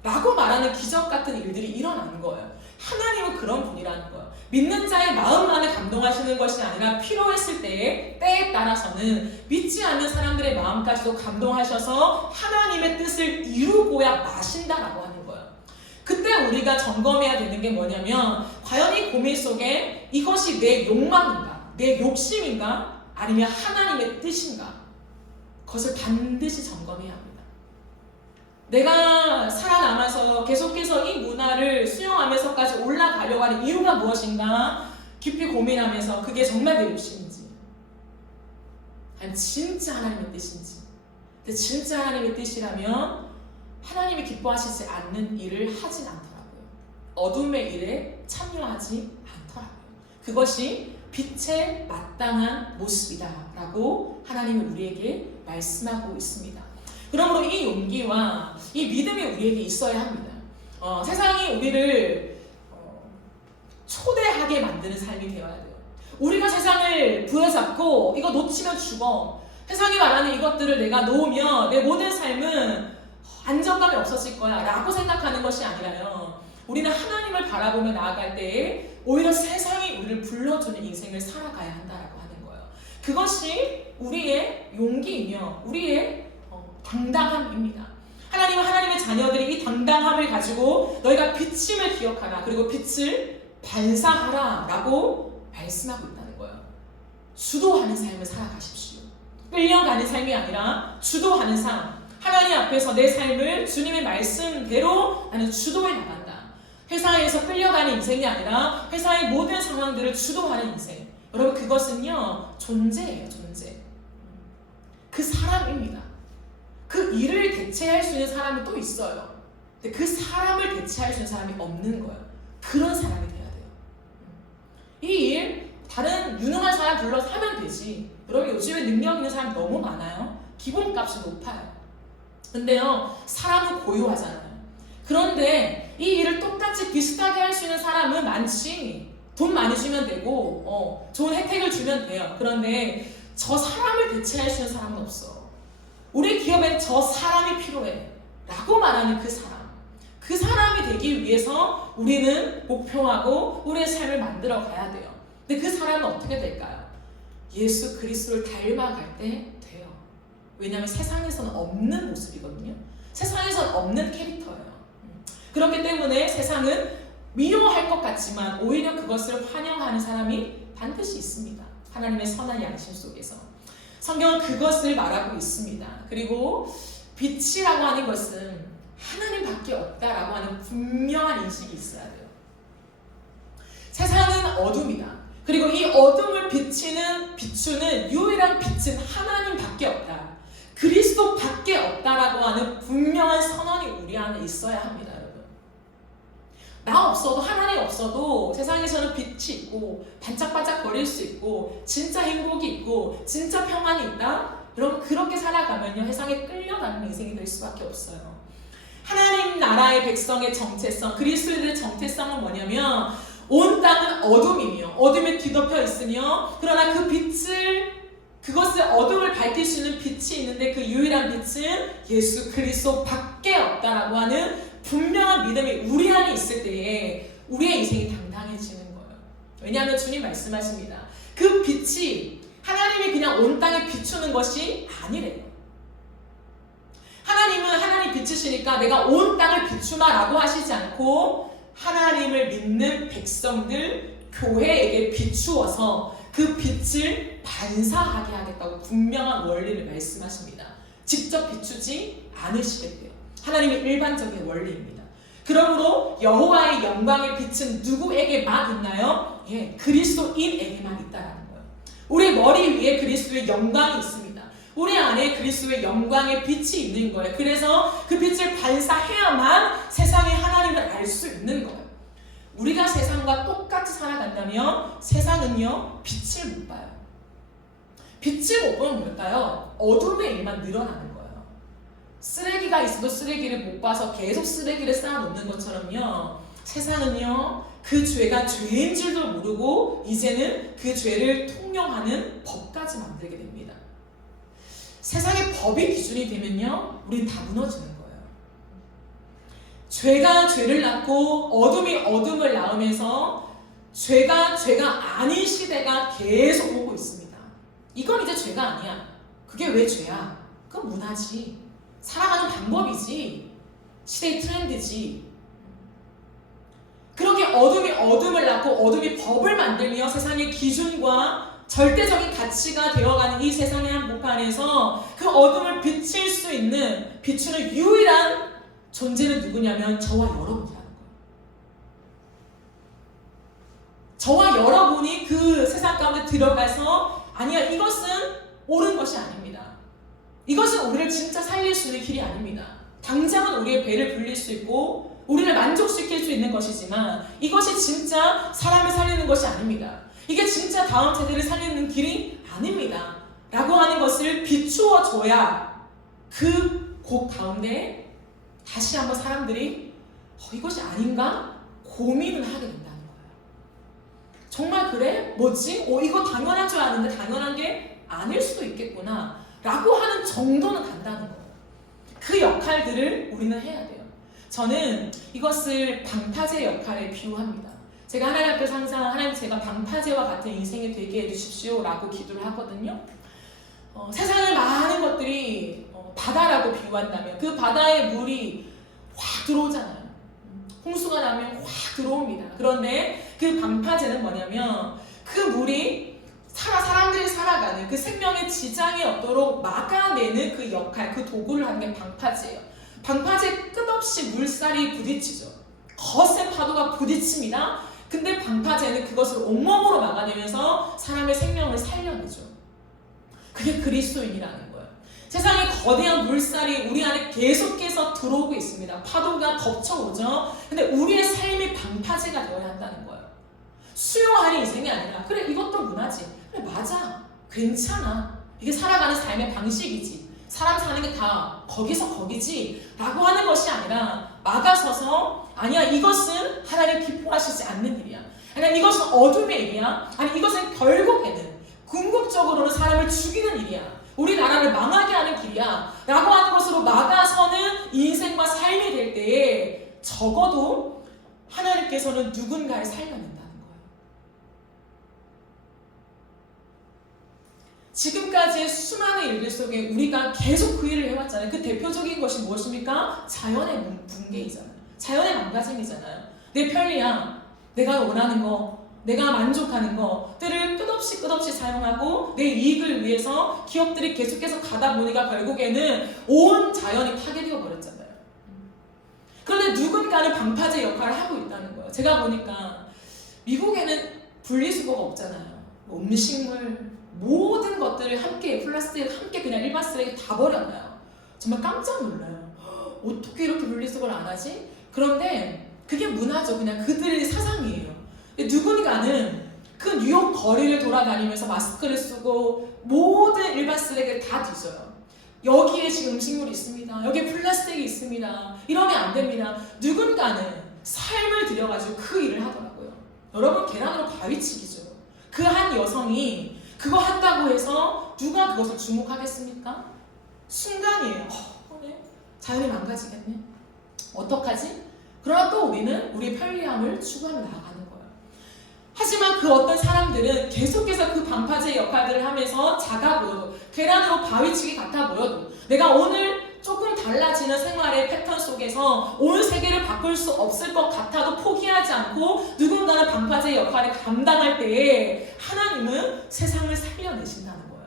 라고 말하는 기적 같은 일들이 일어나는 거예요. 하나님은 그런 분이라는 거예요. 믿는 자의 마음만을 감동하시는 것이 아니라 필요했을 때에 따라서는 믿지 않는 사람들의 마음까지도 감동하셔서 하나님의 뜻을 이루고야 마신다라고 하는 거예요. 그때 우리가 점검해야 되는 게 뭐냐면 과연 이 고민 속에 이것이 내 욕망인가, 내 욕심인가, 아니면 하나님의 뜻인가, 그것을 반드시 점검해야 합니다. 내가 살아남아서 계속해서 이 문화를 수용하면서까지 올라가려고 하는 이유가 무엇인가 깊이 고민하면서 그게 정말 내 욕심인지, 아니면 진짜 하나님의 뜻인지. 근데 진짜 하나님의 뜻이라면 하나님이 기뻐하시지 않는 일을 하진 않더라고요. 어둠의 일에 참여하지 않더라고요. 그것이 빛의 마땅한 모습이다라고 하나님은 우리에게 말씀하고 있습니다. 그러므로 이 용기와 이 믿음이 우리에게 있어야 합니다. 세상이 우리를 초대하게 만드는 삶이 되어야 돼요. 우리가 세상을 부여잡고 이거 놓치면 죽어, 세상이 말하는 이것들을 내가 놓으면 내 모든 삶은 안정감이 없어질 거야 라고 생각하는 것이 아니라요, 우리는 하나님을 바라보며 나아갈 때에 오히려 세상이 우리를 불러주는 인생을 살아가야 한다라고 하는 거예요. 그것이 우리의 용기이며 우리의 당당함입니다. 하나님은 하나님의 자녀들이 이 당당함을 가지고 너희가 비침을 기억하라, 그리고 빛을 반사하라 라고 말씀하고 있다는 거예요. 주도하는 삶을 살아가십시오. 끌려가는 삶이 아니라 주도하는 삶. 하나님 앞에서 내 삶을 주님의 말씀대로 나는 주도해 나간다. 회사에서 끌려가는 인생이 아니라 회사의 모든 상황들을 주도하는 인생. 여러분, 그것은요 존재예요. 존재. 그 사람입니다. 그 일을 대체할 수 있는 사람이 또 있어요. 근데 그 사람을 대체할 수 있는 사람이 없는 거예요. 그런 사람이 돼야 돼요. 이 일 다른 유능한 사람 불러서 하면 되지. 여러분, 요즘에 능력 있는 사람 너무 많아요. 기본값이 높아요. 근데요, 사람은 고유하잖아요. 그런데 이 일을 똑같이 비슷하게 할 수 있는 사람은 많지. 돈 많이 주면 되고 좋은 혜택을 주면 돼요. 그런데 저 사람을 대체할 수 있는 사람은 없어. 우리 기업에 저 사람이 필요해 라고 말하는 그 사람이 되기 위해서 우리는 목표하고 우리의 삶을 만들어 가야 돼요. 근데 그 사람은 어떻게 될까요? 예수 그리스도를 닮아갈 때 돼요. 왜냐하면 세상에서는 없는 모습이거든요. 세상에서는 없는 캐릭터예요. 그렇기 때문에 세상은 미워할 것 같지만 오히려 그것을 환영하는 사람이 반드시 있습니다. 하나님의 선한 양심 속에서. 성경은 그것을 말하고 있습니다. 그리고 빛이라고 하는 것은 하나님밖에 없다라고 하는 분명한 인식이 있어야 돼요. 세상은 어둠이다. 그리고 이 어둠을 비추는 유일한 빛은 하나님밖에 없다. 그리스도밖에 없다라고 하는 분명한 선언이 우리 안에 있어야 합니다, 여러분. 나 없어도, 하나님 없어도 세상에서는 빛이 있고 반짝반짝 거릴 수 있고 진짜 행복이 있고 진짜 평안이 있다? 여러분, 그렇게 살아가면요 세상에 끌려가는 인생이 될 수밖에 없어요. 하나님 나라의 백성의 정체성, 그리스도인들의 정체성은 뭐냐면 온 땅은 어둠이며 어둠에 뒤덮여 있으며, 그러나 그것을 어둠을 밝힐 수 있는 빛이 있는데 그 유일한 빛은 예수 그리스도밖에 없다라고 하는 분명한 믿음이 우리 안에 있을 때에 우리의 인생이 당당해지는 거예요. 왜냐하면 주님 말씀하십니다. 그 빛이 하나님이 그냥 온 땅에 비추는 것이 아니래요. 하나님은 하나님 비추시니까 내가 온 땅을 비추마라고 하시지 않고 하나님을 믿는 백성들, 교회에게 비추어서 그 빛을 반사하게 하겠다고 분명한 원리를 말씀하십니다. 직접 비추지 않으시겠대요. 하나님의 일반적인 원리입니다. 그러므로 여호와의 영광의 빛은 누구에게만 있나요? 그리스도인에게만 있다라는 거예요. 우리 머리 위에 그리스도의 영광이 있습니다. 우리 안에 그리스도의 영광의 빛이 있는 거예요. 그래서 그 빛을 반사해야만 세상의 하나님을 알 수 있는 거예요. 우리가 세상과 똑같이 살아간다면 세상은요 빛을 못 봐요. 빛을 못 보면 뭘까요? 어둠의 일만 늘어나는 거예요. 쓰레기가 있어도 쓰레기를 못 봐서 계속 쓰레기를 쌓아놓는 것처럼요, 세상은요 그 죄가 죄인 줄도 모르고 이제는 그 죄를 통용하는 법까지 만들게 됩니다. 세상의 법이 기준이 되면요, 우린 다 무너지는 거예요. 죄가 죄를 낳고 어둠이 어둠을 낳으면서 죄가 아닌 시대가 계속 오고 있습니다. 이건 이제 죄가 아니야. 그게 왜 죄야? 그건 문화지. 살아가는 방법이지. 시대의 트렌드지. 그렇게 어둠이 어둠을 낳고 어둠이 법을 만들며 세상의 기준과 절대적인 가치가 되어가는 이 세상의 한복판에서 그 어둠을 비추는 유일한 존재는 누구냐면 저와 여러분이라는 거예요. 저와 여러분이 그 세상 가운데 들어가서 아니야, 이것은 옳은 것이 아닙니다. 이것은 우리를 진짜 살릴 수 있는 길이 아닙니다. 당장은 우리의 배를 불릴 수 있고 우리를 만족시킬 수 있는 것이지만 이것이 진짜 사람을 살리는 것이 아닙니다. 이게 진짜 다음 세대를 살리는 길이 아닙니다. 라고 하는 것을 비추어줘야 그 곡 가운데 다시 한번 사람들이 이것이 아닌가? 고민을 하게 된다는 거예요. 정말 그래? 뭐지? 이거 당연한 줄 아는데 당연한 게 아닐 수도 있겠구나 라고 하는 정도는 간다는 거예요. 그 역할들을 우리는 해야 돼요. 저는 이것을 방파제 역할에 비유합니다. 제가 하나님 앞에서 항상 하나님 제가 방파제와 같은 인생이 되게 해주십시오 라고 기도를 하거든요. 세상의 많은 것들이 바다라고 비유한다면 그 바다의 물이 확 들어오잖아요. 홍수가 나면 확 들어옵니다. 그런데 그 방파제는 뭐냐면 그 물이 사람들이 살아가는 그 생명의 지장이 없도록 막아내는 그 역할, 그 도구를 하는 게 방파제예요. 방파제 끝없이 물살이 부딪히죠. 거센 파도가 부딪힙니다. 근데 방파제는 그것을 온몸으로 막아내면서 사람의 생명을 살려내죠. 그게 그리스도인이라는 거예요. 세상에 거대한 물살이 우리 안에 계속해서 들어오고 있습니다. 파도가 덮쳐오죠. 근데 우리의 삶이 방파제가 되어야 한다는 거예요. 수용하는 인생이 아니라 그래 이것도 문화지. 그래 맞아. 괜찮아. 이게 살아가는 삶의 방식이지. 사람 사는 게 다 거기서 거기지 라고 하는 것이 아니라 막아서서 아니야 이것은 하나님 기뻐하시지 않는 일이야. 아니 이것은 어둠의 일이야. 아니 이것은 결국에는 궁극적으로는 사람을 죽이는 일이야. 우리나라를 망하게 하는 길이야 라고 하는 것으로 막아서는 인생과 삶이 될 때에 적어도 하나님께서는 누군가를 살려낸다는 거예요. 지금까지의 수많은 일들 속에 우리가 계속 그 일을 해왔잖아요. 그 대표적인 것이 무엇입니까? 자연의 붕괴이잖아요. 자연의 망가짐이잖아요. 내 편리함, 내가 원하는 거, 내가 만족하는 것들을 끝없이 사용하고 내 이익을 위해서 기업들이 계속해서 가다 보니까 결국에는 온 자연이 파괴되어 버렸잖아요. 그런데 누군가는 방파제 역할을 하고 있다는 거예요. 제가 보니까 미국에는 분리수거가 없잖아요. 음식물, 모든 것들을 함께 플라스틱 함께 그냥 일반 쓰레기 다 버려놔요. 정말 깜짝 놀라요. 어떻게 이렇게 분리수거를 안 하지? 그런데 그게 문화죠. 그냥 그들의 사상이에요. 누군가는 그 뉴욕 거리를 돌아다니면서 마스크를 쓰고 모든 일반 쓰레기를 다 뒤져요. 여기에 지금 음식물이 있습니다. 여기에 플라스틱이 있습니다. 이러면 안 됩니다. 누군가는 삶을 들여가지고 그 일을 하더라고요. 여러분 계란으로 바위치기죠. 그 한 여성이 그거 한다고 해서 누가 그것을 주목하겠습니까? 순간이에요. 네? 자연이 망가지겠네. 어떡하지? 그러나 또 우리는 우리의 편리함을 추구하며 나아가는 거예요. 하지만 그 어떤 사람들은 계속해서 그 방파제 역할들을 하면서 작아 보여도 계란으로 바위치기 같아 보여도 내가 오늘 조금 달라지는 생활의 패턴 속에서 온 세계를 바꿀 수 없을 것 같아도 포기하지 않고 누군가는 방파제 역할을 감당할 때에 하나님은 세상을 살려내신다는 거예요.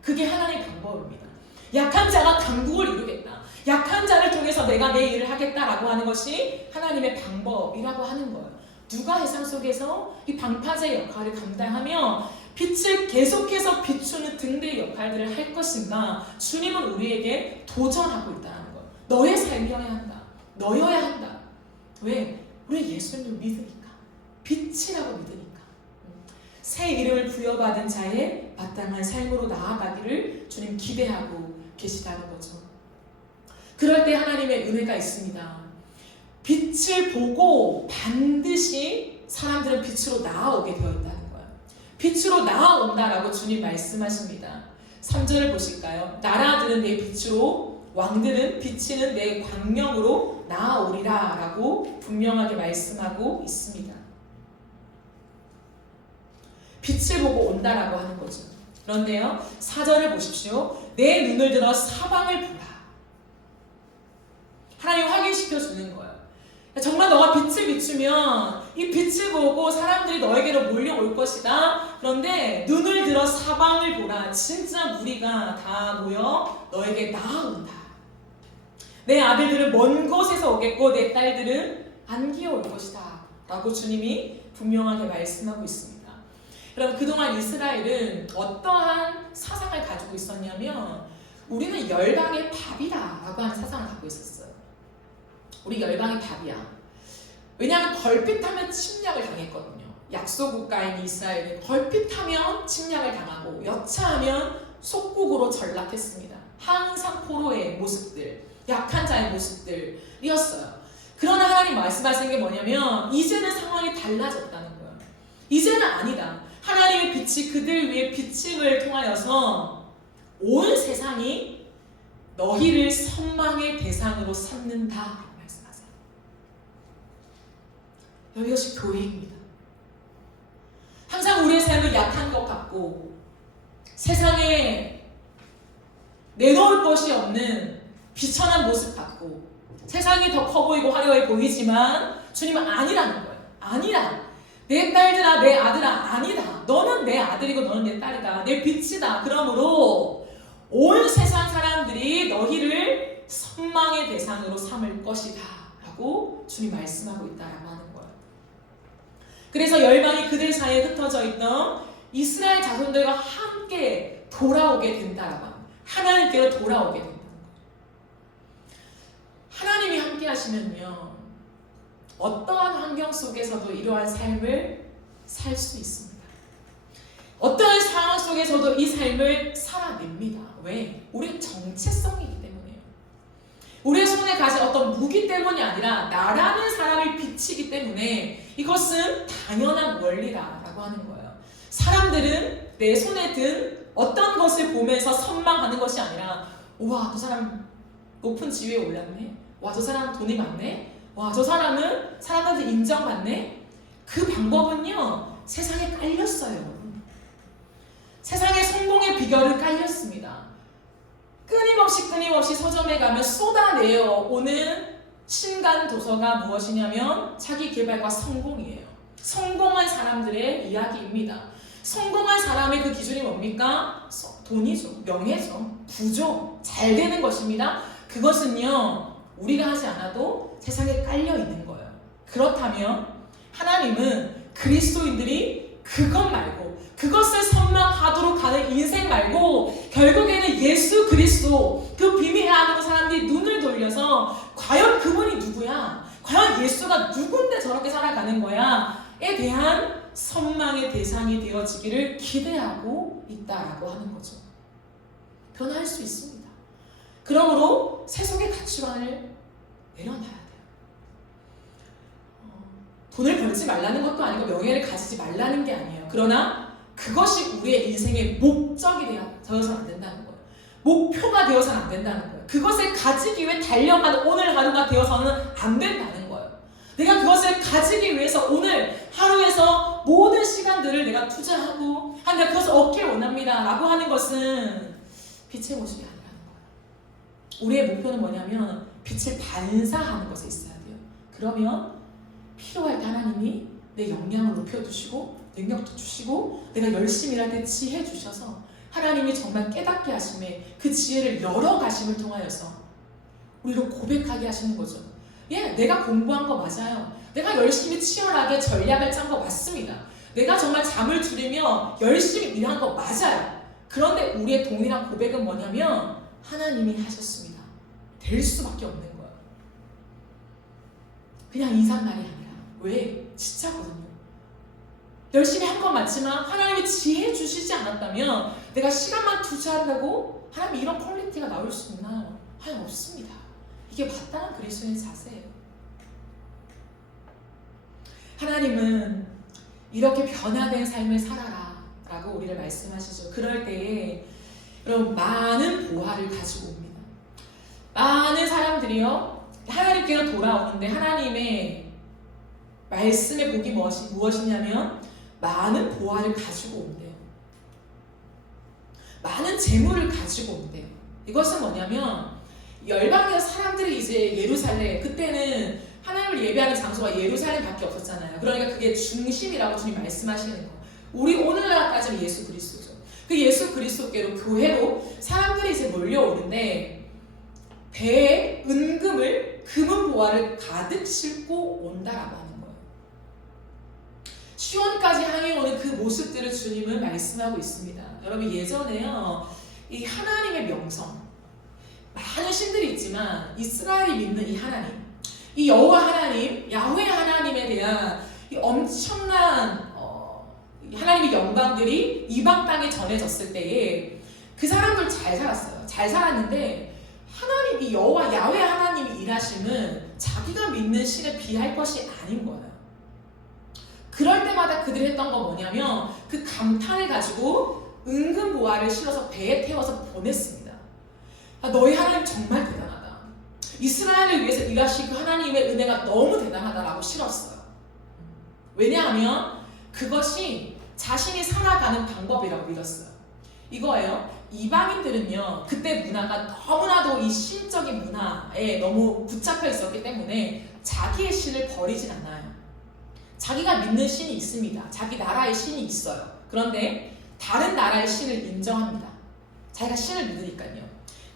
그게 하나님의 방법입니다. 약한 자가 강국을 이루겠다. 약한 자를 통해서 내가 내 일을 하겠다라고 하는 것이 하나님의 방법이라고 하는 거예요. 누가 세상 속에서 이 방파제 역할을 감당하며 빛을 계속해서 비추는 등대의 역할들을 할 것인가? 주님은 우리에게 도전하고 있다는 거. 너의 삶이어야 한다. 너여야 한다. 왜? 우리 예수님을 믿으니까. 빛이라고 믿으니까. 새 이름을 부여받은 자의 마땅한 삶으로 나아가기를 주님 기대하고 계시다는 거죠. 그럴 때 하나님의 은혜가 있습니다. 빛을 보고 반드시 사람들은 빛으로 나아오게 되어 있다는 거예요. 빛으로 나아온다라고 주님 말씀하십니다. 3절을 보실까요? 나라들은 내 빛으로 왕들은 비치는 내 광명으로 나아오리라 라고 분명하게 말씀하고 있습니다. 빛을 보고 온다라고 하는 거죠. 그런데요, 4절을 보십시오. 내 눈을 들어 사방을 보라. 하나님 확인시켜 주는 거예요. 정말 너가 빛을 비추면 이 빛을 보고 사람들이 너에게로 몰려올 것이다. 그런데 눈을 들어 사방을 보라. 진짜 무리가 다 모여 너에게 나아온다. 내 아들들은 먼 곳에서 오겠고 내 딸들은 안기어 올 것이다 라고 주님이 분명하게 말씀하고 있습니다. 여러분, 그동안 이스라엘은 어떠한 사상을 가지고 있었냐면 우리는 열방의 밥이다 라고 하는 사상을 갖고 있었어요. 우리 열방의 밥이야. 왜냐하면 걸핏하면 침략을 당했거든요. 약소국가인 이스라엘은 걸핏하면 침략을 당하고 여차하면 속국으로 전락했습니다. 항상 포로의 모습들, 약한 자의 모습들이었어요. 그러나 하나님 말씀하시는 게 뭐냐면 이제는 상황이 달라졌다는 거예요. 이제는 아니다. 하나님의 빛이 그들 위에 비침을 통하여서 온 세상이 너희를 선망의 대상으로 삼는다 말씀하세요. 이것이 교회입니다. 항상 우리의 삶은 약한 것 같고 세상에 내놓을 것이 없는 비천한 모습 같고 세상이 더 커 보이고 화려해 보이지만 주님은 아니라는 거예요. 아니라. 내 딸들아, 내 아들아, 아니다. 너는 내 아들이고 너는 내 딸이다. 내 빛이다. 그러므로 온 세상 사람들이 너희를 선망의 대상으로 삼을 것이다 라고 주님 말씀하고 있다라고 하는 거예요. 그래서 열방이 그들 사이에 흩어져 있던 이스라엘 자손들과 함께 돌아오게 된다라고 합니다. 하나님께로 돌아오게 된다는 거예요. 하나님이 함께 하시면요, 어떠한 환경 속에서도 이러한 삶을 살 수 있습니다. 어떠한 상황 속에서도 이 삶을 살아냅니다. 왜? 우리의 정체성이기 때문에요. 우리의 손에 가진 어떤 무기 때문이 아니라 나라는 사람이 빛이기 때문에 이것은 당연한 원리라고 하는 거예요. 사람들은 내 손에 든 어떤 것을 보면서 선망하는 것이 아니라 우와, 저 사람 높은 지위에 올랐네. 와, 저 사람 돈이 많네. 와, 저 사람은 사람들한테 인정받네. 그 방법은요, 세상에 깔렸어요. 세상의 성공의 비결은 깔렸습니다. 끊임없이 서점에 가면 쏟아내어 오는 신간 도서가 무엇이냐면 자기 개발과 성공이에요. 성공한 사람들의 이야기입니다. 성공한 사람의 그 기준이 뭡니까? 돈이죠, 명예죠, 부죠, 잘 되는 것입니다. 그것은요, 우리가 하지 않아도 세상에 깔려 있는 거예요. 그렇다면 하나님은 그리스도인들이 그것 말고 그것을 선망하도록 하는 인생 말고 결국에는 예수 그리스도 그 비밀 안으로 사람들이 눈을 돌려서 과연 그분이 누구야? 과연 예수가 누군데 저렇게 살아가는 거야? 에 대한 선망의 대상이 되어지기를 기대하고 있다라고 하는 거죠. 변화할 수 있습니다. 그러므로 세속의 가치관을 내려놔야 돼요. 돈을 벌지 말라는 것도 아니고 명예를 가지지 말라는 게 아니에요. 그러나 그것이 우리의 인생의 목적이 되어서는 안 된다는 거예요. 목표가 되어서는 안 된다는 거예요. 그것을 가지기 위해 달려가는 오늘 하루가 되어서는 안 된다는 거예요. 내가 그것을 가지기 위해서 오늘 하루에서 모든 시간들을 내가 투자하고 내가 그것을 얻길 원합니다 라고 하는 것은 빛의 모습이 아니라는 거예요. 우리의 목표는 뭐냐면 빛을 반사하는 것에 있어야 돼요. 그러면 필요할 때 하나님이 내 역량을 높여주시고 능력도 주시고 내가 열심히 일할 때 지혜 주셔서 하나님이 정말 깨닫게 하심에 그 지혜를 열어가심을 통하여서 우리로 고백하게 하시는 거죠. 예, 내가 공부한 거 맞아요. 내가 열심히 치열하게 전략을 짠 거 맞습니다. 내가 정말 잠을 줄이며 열심히 일한 거 맞아요. 그런데 우리의 동일한 고백은 뭐냐면 하나님이 하셨습니다. 될 수밖에 없는 거예요. 그냥 인사말이 아니라. 왜? 진짜거든요. 열심히 한 건 맞지만 하나님이 지혜 주시지 않았다면 내가 시간만 투자한다고 하나님 이런 퀄리티가 나올 수 있나요? 하나님 없습니다. 이게 마땅한 그리스도인의 자세예요. 하나님은 이렇게 변화된 삶을 살아라 라고 우리를 말씀하시죠. 그럴 때에 여러분 많은 보화를 가지고 옵니다. 많은 사람들이요 하나님께로 돌아오는데 하나님의 말씀의 복이 무엇이냐면 많은 보화를 가지고 온대요. 많은 재물을 가지고 온대요. 이것은 뭐냐면 열방의 사람들이 이제 예루살렘, 그때는 하나님을 예배하는 장소가 예루살렘밖에 없었잖아요. 그러니까 그게 중심이라고 주님 말씀하시는 거예요. 우리 오늘날까지는 예수 그리스도죠. 그 예수 그리스도께로 교회로 사람들이 이제 몰려오는데 배에 은금을 금은 보화를 가득 싣고 온다라고 하는 거예요. 시온까지 향해 오는 그 모습들을 주님은 말씀하고 있습니다. 여러분 예전에요 이 하나님의 명성 많은 신들이 있지만 이스라엘이 믿는 이 하나님, 이 여호와 하나님, 야훼 하나님에 대한 이 엄청난 하나님의 영광들이 이방 땅에 전해졌을 때에 그 사람들 잘 살았어요. 잘 살았는데 하나님, 이 여호와 야훼 하나님이 일하심은 자기가 믿는 신에 비할 것이 아닌 거예요. 그럴 때마다 그들이 했던 건 뭐냐면 그 감탄을 가지고 은금 보화를 실어서 배에 태워서 보냈습니다. 너희 하나님 정말 대단하다. 이스라엘을 위해서 일하신 그 하나님의 은혜가 너무 대단하다라고 실었어요. 왜냐하면 그것이 자신이 살아가는 방법이라고 믿었어요. 이거예요. 이방인들은요 그때 문화가 너무나도 이 신적인 문화에 너무 붙잡혀 있었기 때문에 자기의 신을 버리진 않아요. 자기가 믿는 신이 있습니다. 자기 나라의 신이 있어요. 그런데 다른 나라의 신을 인정합니다. 자기가 신을 믿으니까요.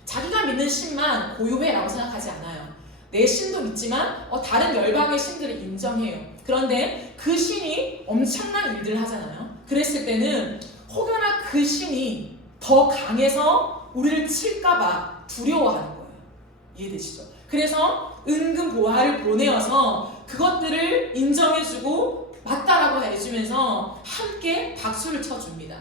자기가 믿는 신만 고유해라고 생각하지 않아요. 내 신도 믿지만 다른 열방의 신들을 인정해요. 그런데 그 신이 엄청난 일들을 하잖아요. 그랬을 때는 혹여나 그 신이 더 강해서 우리를 칠까봐 두려워하는 거예요. 이해되시죠? 그래서 은금 보화를 보내어서 그것들을 인정해주고 맞다라고 해주면서 함께 박수를 쳐줍니다.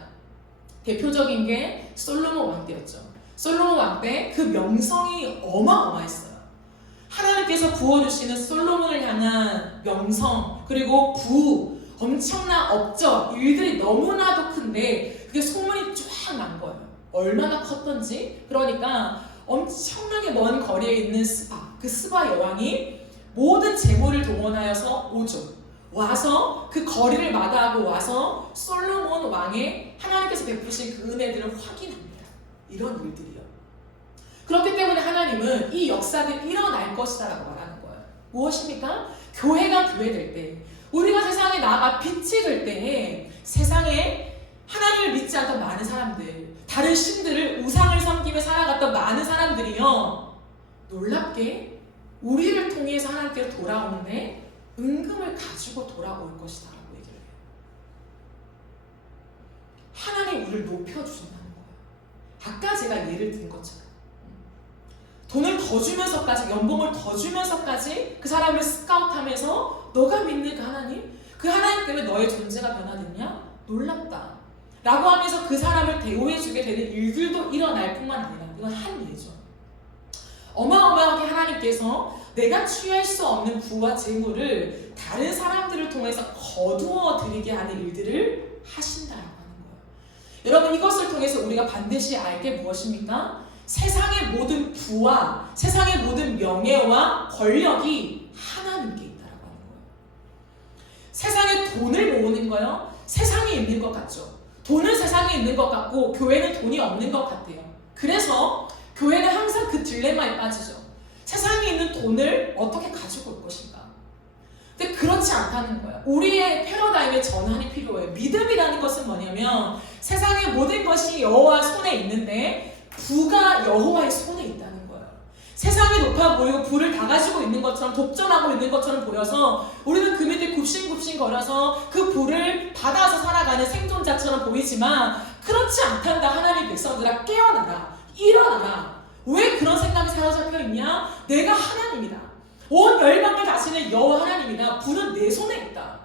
대표적인 게 솔로몬 왕 때였죠. 솔로몬 왕 때 그 명성이 어마어마했어요. 하나님께서 부어주시는 솔로몬을 향한 명성 그리고 부, 엄청난 업적, 일들이 너무나도 큰데 그게 소문이 쫙 난 거예요. 얼마나 컸던지. 그러니까 엄청나게 먼 거리에 있는 스바, 그 스바 여왕이 모든 재물을 동원하여서 오죠. 와서 그 거리를 마다하고 와서 솔로몬 왕의 하나님께서 베푸신 그 은혜들을 확인합니다. 이런 일들이요. 그렇기 때문에 하나님은 이 역사들이 일어날 것이다 라고 말하는 거예요. 무엇입니까? 교회가 교회될 때, 우리가 세상에 나아가 빛이 될 때에 세상에 하나님을 믿지 않던 많은 사람들, 다른 신들을 우상을 섬기며 살아갔던 많은 사람들이요 놀랍게 우리를 통해서 하나님께로 돌아오는데 은금을 가지고 돌아올 것이다 라고 얘기를 해요. 하나님 우리를 높여주신다는 거예요. 아까 제가 예를 든 것처럼 돈을 더 주면서까지, 연봉을 더 주면서까지 그 사람을 스카우트하면서 너가 믿는 그 하나님 때문에 너의 존재가 변화됐냐? 놀랍다 라고 하면서 그 사람을 대우해주게 되는 일들도 일어날 뿐만 아니라 이건 한 예죠. 어마어마하게 하나님께서 내가 취할 수 없는 부와 재물을 다른 사람들을 통해서 거두어 드리게 하는 일들을 하신다라고 하는 거예요. 여러분 이것을 통해서 우리가 반드시 알 게 무엇입니까? 세상의 모든 부와 세상의 모든 명예와 권력이 하나님께 있다라고 하는 거예요. 세상에 돈을 모으는 거요. 세상에 있는 것 같죠. 돈은 세상에 있는 것 같고 교회는 돈이 없는 것 같아요. 그래서 교회는 항상 그 딜레마에 빠지죠. 세상에 있는 돈을 어떻게 가지고 올 것인가. 근데 그렇지 않다는 거예요. 우리의 패러다임의 전환이 필요해요. 믿음이라는 것은 뭐냐면 세상의 모든 것이 여호와 손에 있는데 부가 여호와의 손에 있다는 거예요. 세상이 높아 보이고 부를 다 가지고 있는 것처럼 독점하고 있는 것처럼 보여서 우리는 그 밑에 굽신굽신 거려서 그 부를 받아서 살아가는 생존자처럼 보이지만 그렇지 않단다. 하나님의 백성들아 깨어나라. 일어나라. 왜 그런 생각이 사로잡혀 있냐? 내가 하나님이다. 온 열방을 다스리는 여호와 하나님이다. 부는 내 손에 있다.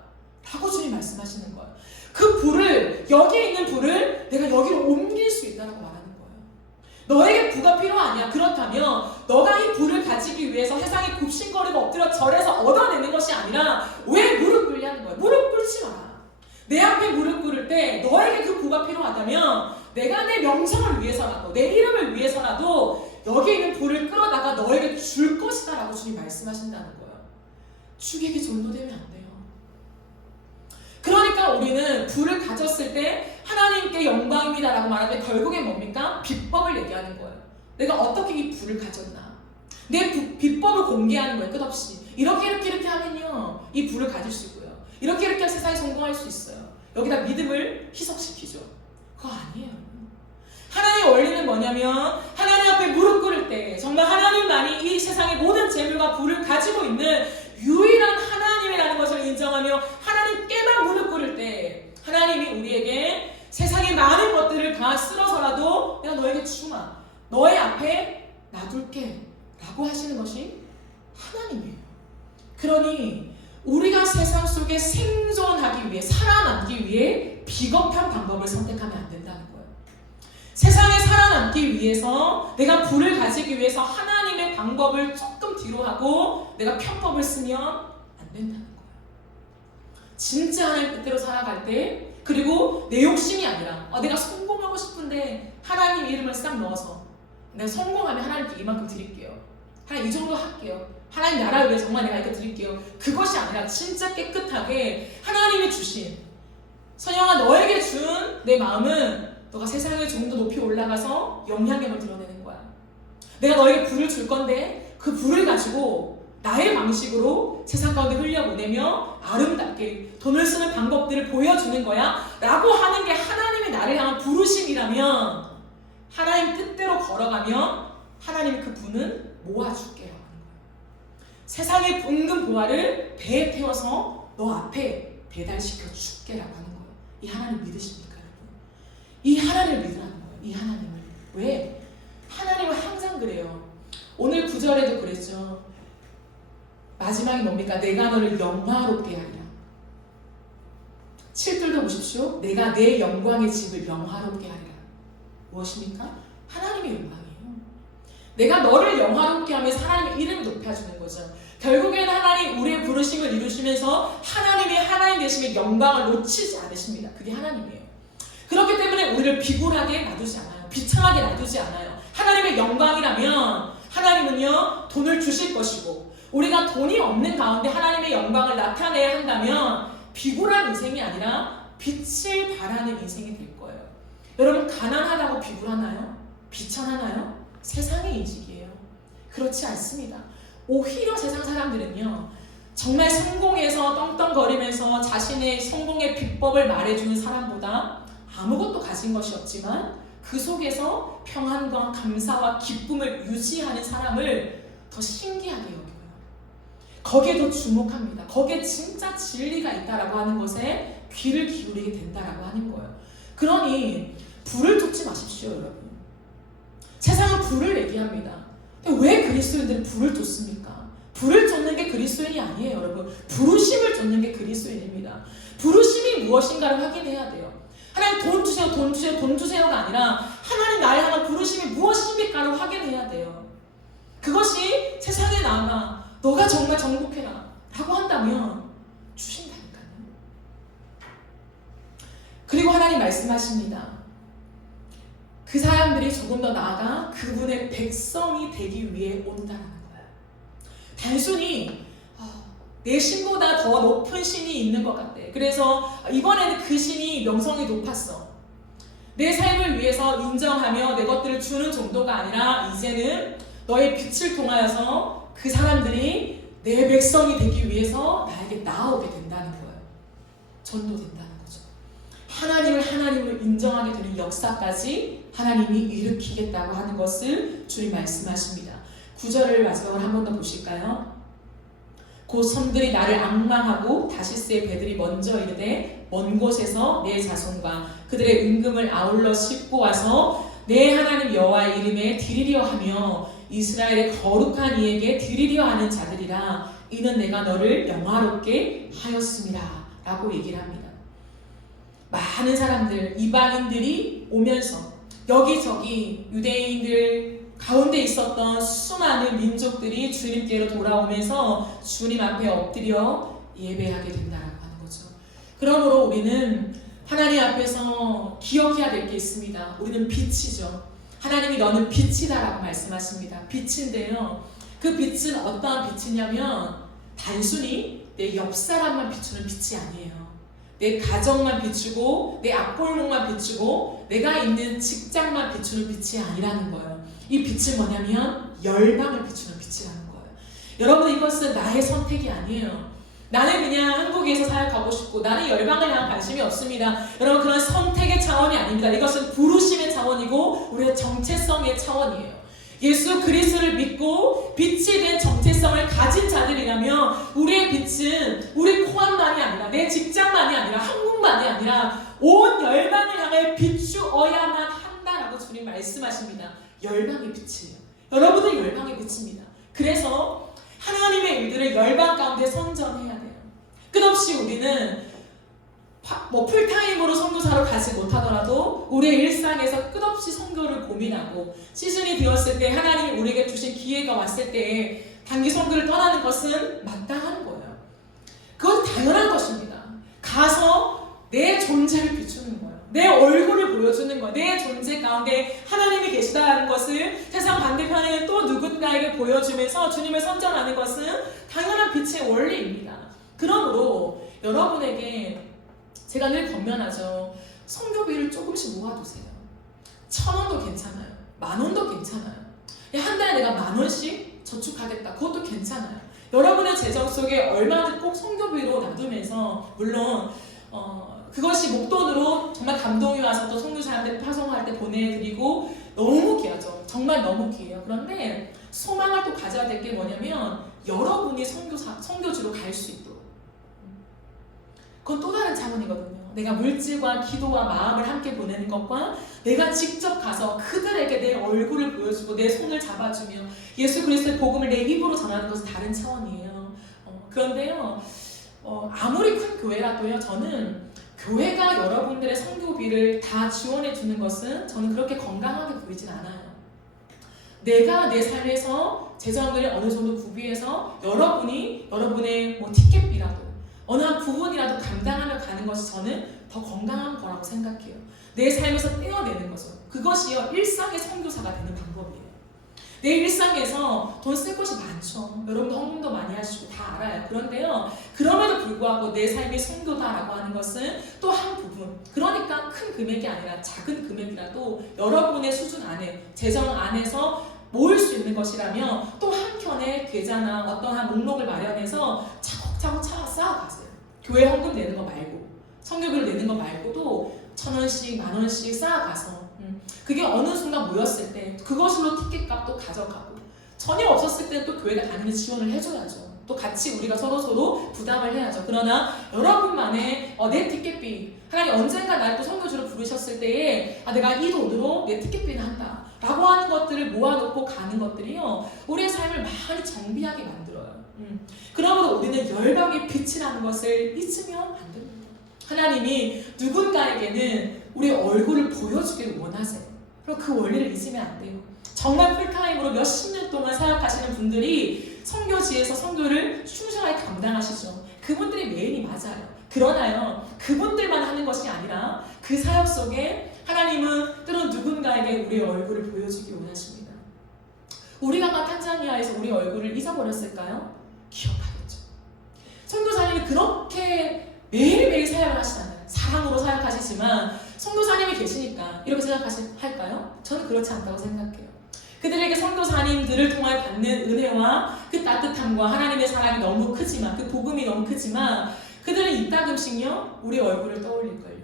라고 주님 말씀하시는 거예요. 그 부를, 여기에 있는 부를 내가 여기로 옮길 수 있다고 말하는 거예요. 너에게 부가 필요하냐? 그렇다면 너가 이 부를 가지기 위해서 세상에 굽신거리고 엎드려 절에서 얻어내는 것이 아니라 왜 무릎 꿇냐는 거예요. 무릎 꿇지 마라. 내 앞에 무릎 꿇을 때 너에게 그 부가 필요하다면 내가 내 명성을 위해서라도 내 이름을 위해서라도 여기 있는 불을 끌어다가 너에게 줄 것이다 라고 주님 말씀하신다는 거예요. 주객이 전도되면 안 돼요. 그러니까 우리는 불을 가졌을 때 하나님께 영광입니다 라고 말하는데 결국엔 뭡니까? 비법을 얘기하는 거예요. 내가 어떻게 이 불을 가졌나, 내 비법을 공개하는 거예요. 끝없이 이렇게 하면요 이 불을 가질 수 있고요, 이렇게 세상에 성공할 수 있어요. 여기다 믿음을 희석시키죠. 그거 아니에요. 하나님의 원리는 뭐냐면 하나님 앞에 무릎 꿇을 때 정말 하나님만이 이 세상의 모든 재물과 부를 가지고 있는 유일한 하나님이라는 것을 인정하며 하나님께만 무릎 꿇을 때 하나님이 우리에게 세상의 많은 것들을 다 쓸어서라도 내가 너에게 주마, 너의 앞에 놔둘게 라고 하시는 것이 하나님이에요. 그러니 우리가 세상 속에 생존하기 위해, 살아남기 위해 비겁한 방법을 선택하면 안 된다는 거예요. 세상에 살아남기 위해서 내가 불을 가지기 위해서 하나님의 방법을 조금 뒤로 하고 내가 편법을 쓰면 안 된다는 거예요. 진짜 하나님 뜻대로 살아갈 때, 그리고 내 욕심이 아니라 내가 성공하고 싶은데 하나님 이름을 싹 넣어서 내가 성공하면 하나님께 이만큼 드릴게요, 하나님 이 정도 할게요, 하나님 나라를 위해 정말 내가 이거 드릴게요, 그것이 아니라 진짜 깨끗하게 하나님이 주신, 선영아 너에게 준 내 마음은 너가 세상에 좀 더 높이 올라가서 영향력을 드러내는 거야. 내가 너에게 불을 줄 건데 그 불을 가지고 나의 방식으로 세상 가운데 흘려보내며 아름답게 돈을 쓰는 방법들을 보여주는 거야 라고 하는 게 하나님이 나를 향한 부르심이라면, 하나님 뜻대로 걸어가면 하나님이 그 분은 모아줄게 라고 하는 거야. 세상의 은근 보화를 배에 태워서 너 앞에 배달시켜 줄게 라고 하는 거예요. 이 하나님 믿으십니까 여러분? 이 하나님을 믿으라는 거예요. 이 하나님을. 왜? 하나님은 항상 그래요. 오늘 9절에도 그랬죠. 마지막이 뭡니까? 내가 너를 영화롭게 하리라. 7절도 보십시오. 내가 내 영광의 집을 영화롭게 하리라. 무엇입니까? 하나님의 영광이에요. 내가 너를 영화롭게 하면서 하나님의 이름을 높여주는 거죠. 결국에는 하나님 우리의 부르심을 이루시면서 하나님의 하나님 되심의 영광을 놓치지 않으십니다. 그게 하나님이에요. 그렇기 때문에 우리를 비굴하게 놔두지 않아요. 비참하게 놔두지 않아요. 하나님의 영광이라면 하나님은요 돈을 주실 것이고, 우리가 돈이 없는 가운데 하나님의 영광을 나타내야 한다면 비굴한 인생이 아니라 빛을 발하는 인생이 될 거예요. 여러분 가난하다고 비굴하나요? 비천하나요? 세상의 인식이에요. 그렇지 않습니다. 오히려 세상 사람들은요 정말 성공해서 떵떵거리면서 자신의 성공의 비법을 말해주는 사람보다 아무것도 가진 것이 없지만 그 속에서 평안과 감사와 기쁨을 유지하는 사람을 더 신기하게 여겨요. 거기에 더 주목합니다. 거기에 진짜 진리가 있다라고 하는 것에 귀를 기울이게 된다라고 하는 거예요. 그러니 불을 쫓지 마십시오 여러분. 세상은 불을 얘기합니다. 근데 왜 그리스도인들은 불을 쫓습니까? 불을 쫓는 게 그리스도인이 아니에요 여러분. 부르심을 쫓는 게 그리스도인입니다. 부르심이 무엇인가를 확인해야 돼요. 하나님 돈 주세요, 돈 주세요, 돈 주세요가 아니라 하나님 나를 향한 부르심이 무엇입니까를 확인해야 돼요. 그것이 세상에 나아가 너가 정말 정복해라 라고 한다면 주신다니까요. 그리고 하나님 말씀하십니다. 그 사람들이 조금 더 나아가 그분의 백성이 되기 위해 온다는 거예요. 단순히 내 신보다 더 높은 신이 있는 것 같아. 그래서 이번에는 그 신이 명성이 높았어. 내 삶을 위해서 인정하며 내 것들을 주는 정도가 아니라 이제는 너의 빛을 통하여서 그 사람들이 내 백성이 되기 위해서 나에게 나아오게 된다는 거예요. 전도된다는 거죠. 하나님을 하나님으로 인정하게 되는 역사까지 하나님이 일으키겠다고 하는 것을 주님 말씀하십니다. 9절을 마지막으로 한 번 더 보실까요? 곧 섬들이 나를 앙망하고 다시스의 배들이 먼저 이르되 먼 곳에서 내 자손과 그들의 은금을 아울러 싣고 와서 내 하나님 여호와의 이름에 드리려 하며 이스라엘의 거룩한 이에게 드리려 하는 자들이라. 이는 내가 너를 영화롭게 하였습니다 라고 얘기를 합니다. 많은 사람들, 이방인들이 오면서 여기저기 유대인들 가운데 있었던 수많은 민족들이 주님께로 돌아오면서 주님 앞에 엎드려 예배하게 된다라고 하는 거죠. 그러므로 우리는 하나님 앞에서 기억해야 될 게 있습니다. 우리는 빛이죠. 하나님이 너는 빛이다라고 말씀하십니다. 빛인데요. 그 빛은 어떠한 빛이냐면 단순히 내 옆 사람만 비추는 빛이 아니에요. 내 가정만 비추고 내 앞골목만 비추고 내가 있는 직장만 비추는 빛이 아니라는 거예요. 이 빛은 뭐냐면 열방을 비추는 빛이라는 거예요. 여러분, 이것은 나의 선택이 아니에요. 나는 그냥 한국에서 사역하고 싶고 나는 열방을 향한 관심이 없습니다. 여러분, 그런 선택의 차원이 아닙니다. 이것은 부르심의 차원이고 우리의 정체성의 차원이에요. 예수 그리스도를 믿고 빛이 된 정체성을 가진 자들이라면 우리의 빛은 우리 코앞만이 아니라 내 직장만이 아니라 한국만이 아니라 온 열방을 향해 비추어야만 한다라고 주님 말씀하십니다. 열방의 빛이에요. 여러분은 열방의 빛입니다. 그래서 하나님의 일들을 열방 가운데 선전해야 돼요. 끝없이 우리는 풀타임으로 선교사로 가지 못하더라도 우리의 일상에서 끝없이 선교를 고민하고 시즌이 되었을 때 하나님이 우리에게 주신 기회가 왔을 때 단기 선교를 떠나는 것은 마땅한 거예요. 그건 당연한 것입니다. 가서 내 존재를 비추는 거예요. 내 얼굴을 보여주는 거예요. 내 존재 가운데 하나님이 계시다는 것을 세상 반대편에 또 누군가에게 보여주면서 주님을 선전하는 것은 당연한 빛의 원리입니다. 그러므로 여러분에게 제가 늘 권면하죠. 선교비를 조금씩 모아두세요. 1,000원도 괜찮아요. 10,000원도 괜찮아요. 한 달에 내가 10,000원씩 저축하겠다. 그것도 괜찮아요. 여러분의 재정 속에 얼마든 꼭 선교비로 놔두면서 물론 그것이 목돈으로 정말 감동이 와서 또 선교사한테 파송할 때 보내드리고 너무 귀하죠. 정말 너무 귀해요. 그런데 소망을 또 가져야 될 게 뭐냐면 여러분이 선교주로 갈 수 있도록. 그건 또 다른 차원이거든요. 내가 물질과 기도와 마음을 함께 보내는 것과 내가 직접 가서 그들에게 내 얼굴을 보여주고 내 손을 잡아주며 예수 그리스도의 복음을 내 입으로 전하는 것은 다른 차원이에요. 그런데요, 아무리 큰 교회라도요, 저는 교회가 여러분들의 선교비를 다 지원해 주는 것은 저는 그렇게 건강하게 보이진 않아요. 내가 내 삶에서 재정을 어느 정도 구비해서 여러분이 여러분의 티켓비라도 어느 한 부분이라도 감당하며 가는 것이 저는 더 건강한 거라고 생각해요. 내 삶에서 떼어내는 거죠. 그것이요, 일상의 선교사가 되는 방법이에요. 내 일상에서 돈 쓸 것이 많죠. 여러분도 헌금도 많이 하시고 다 알아요. 그런데요, 그럼에도 불구하고 내 삶이 선교다라고 하는 것은 또 한 부분, 그러니까 큰 금액이 아니라 작은 금액이라도 여러분의 수준 안에, 재정 안에서 모을 수 있는 것이라면 또 한켠에 계좌나 어떤 한 목록을 마련해서 차곡차곡 쌓아가세요. 교회 헌금 내는 거 말고, 선교비를 내는 거 말고도 1,000원씩, 10,000원씩 쌓아가서 그게 어느 순간 모였을 때 그것으로 티켓값도 가져가고, 전혀 없었을 때는 또 교회가 당연히 지원을 해줘야죠. 또 같이 우리가 서로 부담을 해야죠. 그러나 여러분만의 내 티켓비, 하나님 언젠가 날 또 선교주로 부르셨을 때에 내가 이 돈으로 내 티켓비는 한다 라고 하는 것들을 모아놓고 가는 것들이요, 우리의 삶을 많이 정비하게 만들어요. 그러므로 우리는 열방의 빛이라는 것을 잊으면 안 됩니다. 하나님이 누군가에게는 우리의 얼굴을 보여주기를 원하세요. 그럼 그 원리를 잊으면 안 돼요. 정말 풀타임으로 몇십 년 동안 사역하시는 분들이 선교지에서 선교를 충실하게 감당하시죠. 그분들이 메인이 맞아요. 그러나요, 그분들만 하는 것이 아니라 그 사역 속에 하나님은 때론 누군가에게 우리의 얼굴을 보여주기 원하십니다. 우리가 탄자니아에서 우리 얼굴을 잊어버렸을까요? 기억하겠죠. 선교사님이 그렇게 매일매일 사역을 하시잖아요. 사랑으로 사역하시지만 선교사님이 계시니까 이렇게 생각할까요? 저는 그렇지 않다고 생각해요. 그들에게 선교사님들을 통해 받는 은혜와 그 따뜻함과 하나님의 사랑이 너무 크지만, 그 복음이 너무 크지만 그들은 이따금씩요, 우리 얼굴을 떠올릴걸요.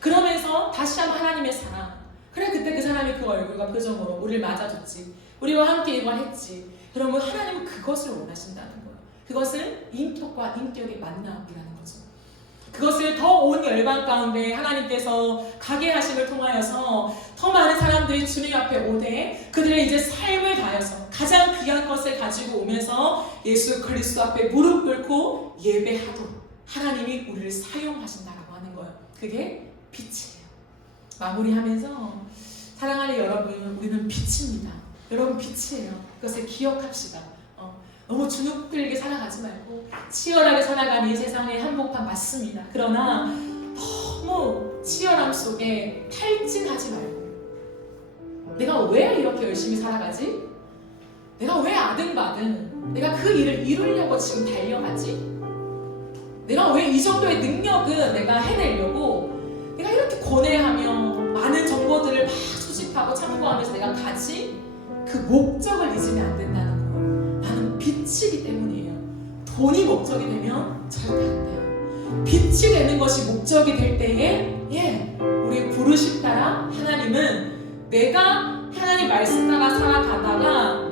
그러면서 다시 한번 하나님의 사랑, 그래 그때 그 사람이 그 얼굴과 표정으로 우리를 맞아줬지, 우리와 함께 이걸 했지. 그러면 하나님은 그것을 원하신다는 거예요. 그것은 인격과 인격의 만남이라는 거죠. 그것을 더 온 열방 가운데 하나님께서 가게 하심을 통하여서 더 많은 사람들이 주님 앞에 오되 그들의 이제 삶을 다해서 가장 귀한 것을 가지고 오면서 예수 그리스도 앞에 무릎 꿇고 예배하도록 하나님이 우리를 사용하신다라고 하는 거예요. 그게 빛이에요. 마무리하면서 사랑하는 여러분, 우리는 빛입니다. 여러분 빛이에요. 그것을 기억합시다. 너무 주눅들게 살아가지 말고 치열하게 살아가는 이 세상의 한복판 맞습니다. 그러나 너무 속에 탈진하지 말고, 내가 왜 이렇게 열심히 살아가지? 내가 왜 아등바등 내가 그 일을 이루려고 지금 달려가지? 내가 왜 이 정도의 능력은 내가 해내려고 내가 이렇게 고뇌하며 많은 정보들을 막 수집하고 참고하면서 내가 가지? 그 목적을 잊으면 안 된다는 거예요. 나는 빛이기 때문이에요. 돈이 목적이 되면 절대 안 돼요. 빛이 되는 것이 목적이 될 때에 우리 부르심 따라 하나님은 내가 하나님 말씀 따라 살아가다가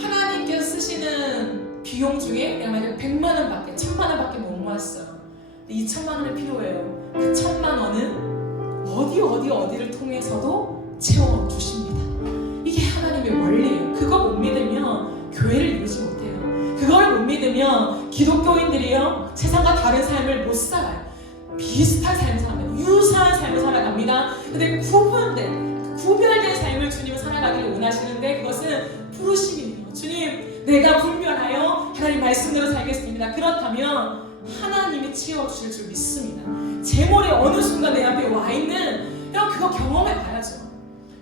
하나님께서 쓰시는 비용 중에 내가 만약에 100만 원밖에 1000만 원밖에 못 모았어요. 2천만 원이 필요해요. 그 1000만 원은 어디를 통해서도 채워주십니다. 이게 하나님의 원리예요. 그거 못 믿으면 교회를 이루지 못해요. 그걸 못 믿으면 기독교인들이요 세상과 다른 삶을 못 살아요. 비슷한 삶을 살아요. 유사한 삶을 살아갑니다. 근데 구별된 삶을 주님은 살아가기를 원하시는데 그것은 부르심이에요. 주님, 내가 분별하여 하나님 말씀대로 살겠습니다. 그렇다면 하나님이 채워주실 줄 믿습니다. 재물이 어느 순간 내 앞에 와 있는 그거 경험해 봐야죠.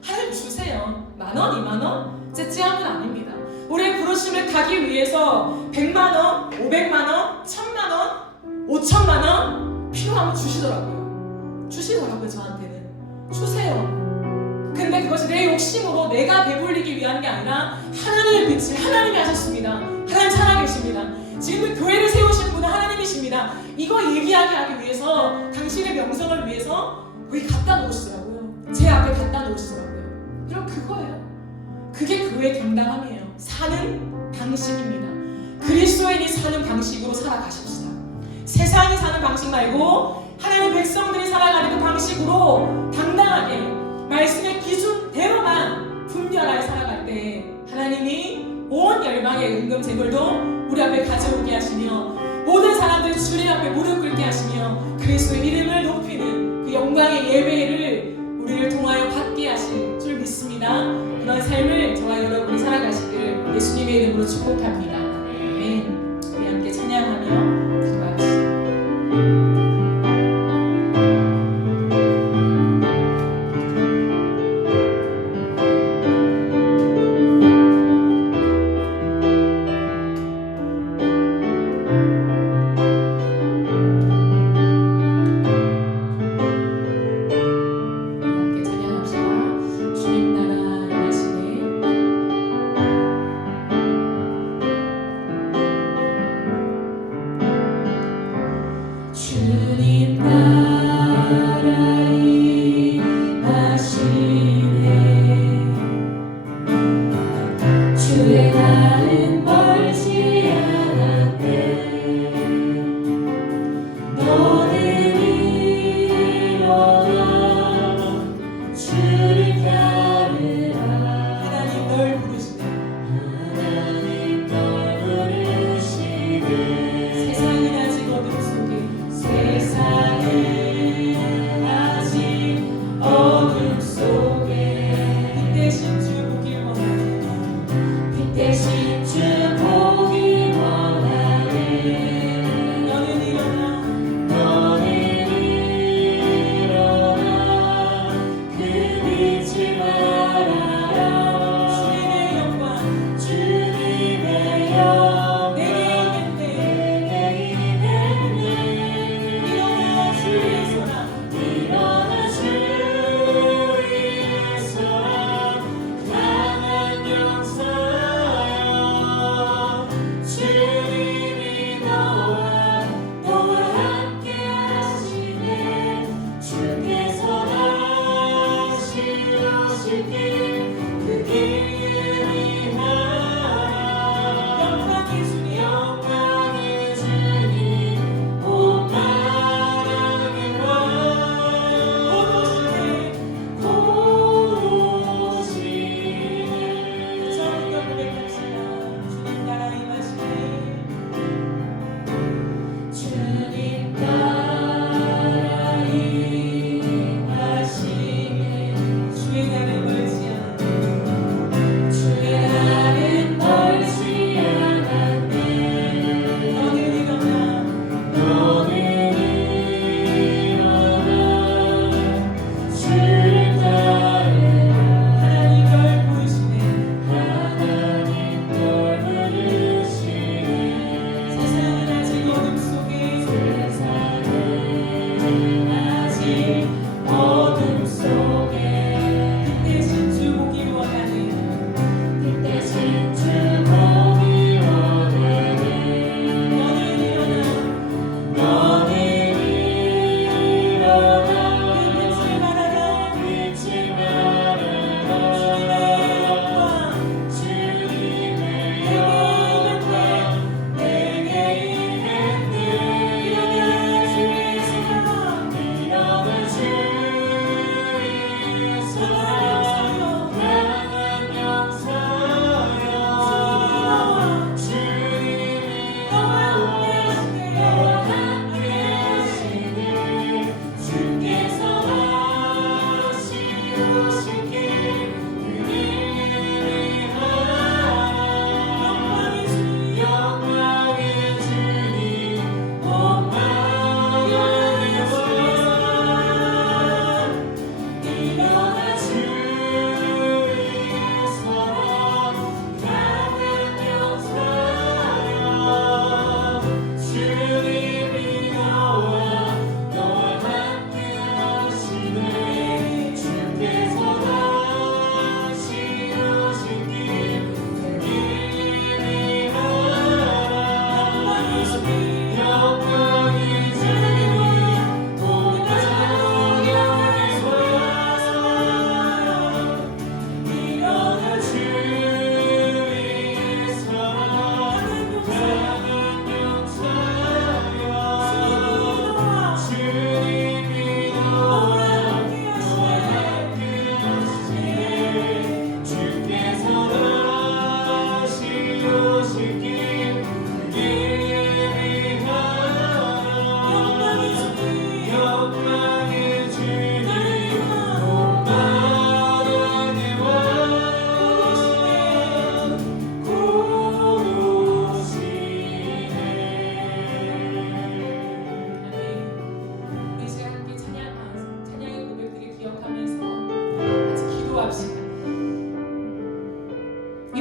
하나님 주세요. 10,000원, 20,000원? 째째한 건 아닙니다. 우리의 부르심을 가기 위해서 100만 원, 500만 원, 1000만 원, 5천만 원 필요하면 주시더라고요. 저한테는. 주세요. 근데 그것이 내 욕심으로 내가 배불리기 위한 게 아니라 하나님의 빛을 하나님이 하셨습니다. 하나님 살아계십니다. 지금 교회를 세우시는 분은 하나님이십니다. 이거 얘기하게 하기 위해서 당신의 명성을 위해서 거기 갖다 놓으시더라고요. 제 앞에 갖다 놓으시더라고요. 그럼 그거예요. 그게 교회의 당당함이에요. 사는 방식입니다. 그리스도인이 사는 방식으로 살아가십시다. 세상이 사는 방식 말고 하나님의 백성들이 살아가는 그 방식으로 당당하게 말씀의 기준대로만 분별하여 살아갈 때 하나님이 온 열방의 은금제물도 우리 앞에 가져오게 하시며 모든 사람들이 주님 앞에 무릎 꿇게 하시며 그리스도의 이름을 높이는 그 영광의 예배를 우리를 통하여 받게 하실 줄 믿습니다. 그런 삶을 저와 여러분이 살아가시길 예수님의 이름으로 축복합니다. 아멘. 우리 함께 찬양하며 기도합시다.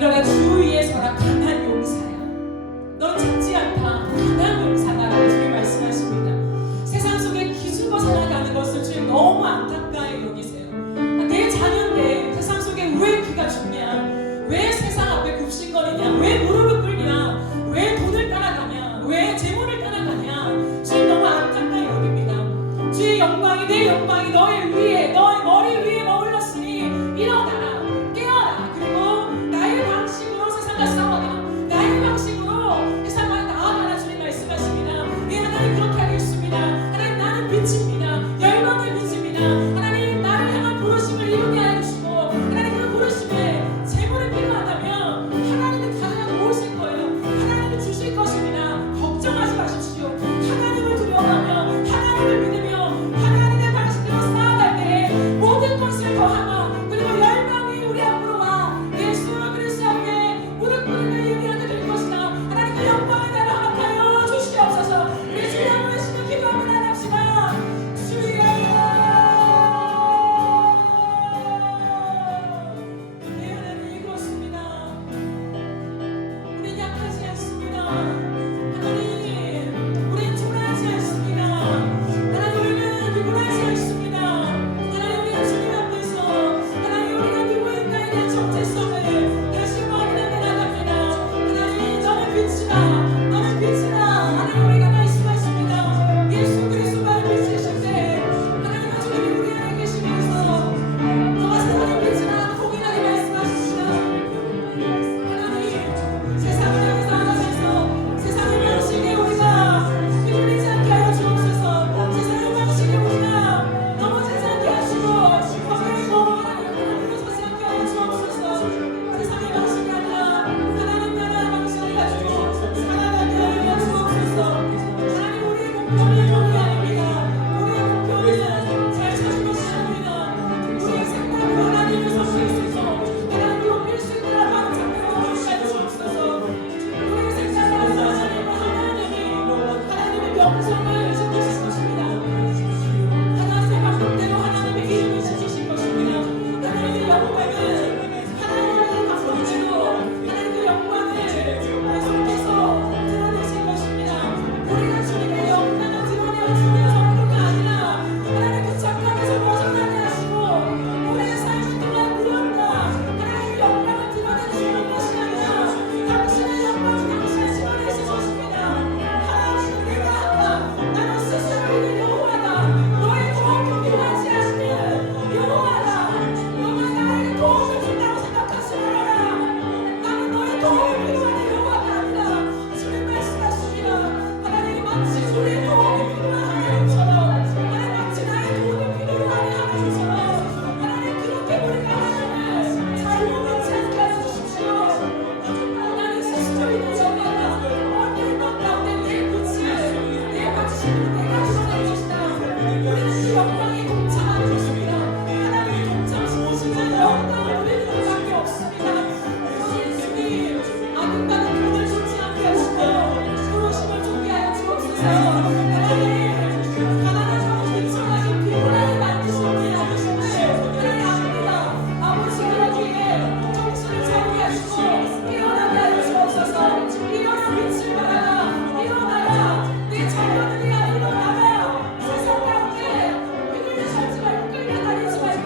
일어나 주 위에 서라 강한 용사야. 너는 작지 않다. 강한 용사다라고 주님 말씀하십니다. 세상 속에 기죽어 살아가는 것을 주님 너무 안타까이 여기세요. 내 자녀인데 세상 속에 왜 귀가 죽냐? 왜 세상 앞에 굽신거리냐? 왜 무릎을 꿇냐? 왜 돈을 따라가냐? 왜 재물을 따라가냐? 주님 너무 안타까이 여깁니다. 주의 영광이 내 영광이 너의 위에 너의 머리 위에 머물렀으니 일어나라. 싸워라. 나의 방식으로 세상과 나아가라. 주님 말씀하십니다. 네, 하나님 그렇게 하겠습니다. 하나님 나는 빛입니다. 열방의 빛입니다. 하나님 나를 향한 부르심을 이루게 해주시고 하나님 그 부르심에 재물이 필요하다면 하나님이 가져다 놓으실 거예요. 하나님이 주실 것입니다. 걱정하지 마십시오. 하나님을 두려워하며 하나님을 믿으며 하나님의 방식대로 살아갈 때 모든 것을 더하마 그리고 열방 영광에 동참하는 것입니다. 하나님의 동참시키시는 영광을 누리는 것밖에 없습니다. 예수님, 아름다운 돈을 쫓지 않게 하시고 부르심을 쫓게 하여 주옵소서. 하나님, 가난한 영혼 비천하게 피곤하게 만드시는 아버지를 하나님 압니다. 아버지 그러기에 정신을 차리게 하시고 깨어나게 하여 주옵소서. 일어나 빛을 발하라. 일어나라. 내 자녀들이야 일어나라. 세상 가운데 믿음을 살지 말고 끌려다니지 말고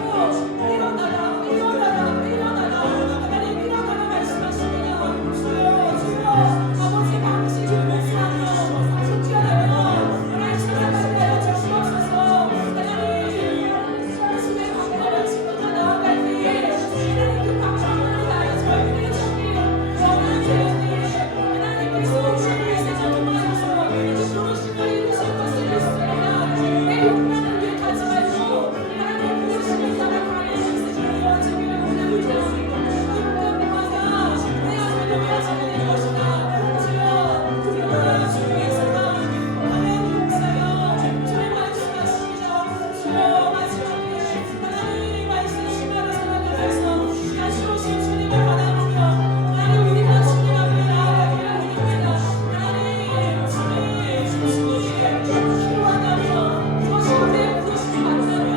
일어나라. 일어나라. 일어나라. 하나님 일어나라 말씀하십니다. 주여 주여 아버지 방식을 묵상하며 숙지하며 하나님 찾아가게 하여 주시옵소서. 하나님 주의 방법을 지키며 나아갈 때에 하나님 그 방법을 나의 절대 정리 영원한 죄인이 하나님께서 우리의 세상을 도와주셔 그 부르심을 이루실 것을 믿습니다. 내 욕망을 위해 가지 말고 하나님의 부르심을 따라 가는 인생이 이루어지기를 원합니다. 기쁨 모아서 내 앞에 놓여지는 것이다. 주여 주여 주의 사랑 하나님 용서여 주의 말씀하십니다. 주여 마지막에 하나님 말씀 심하게 살아가면서 다시 오신 주님을 바라보며 하나님 우리가 주님 앞에 나아가기를 원합니다. 하나님 주님 필요하다며 무엇이 우리의 부르심이 맞다며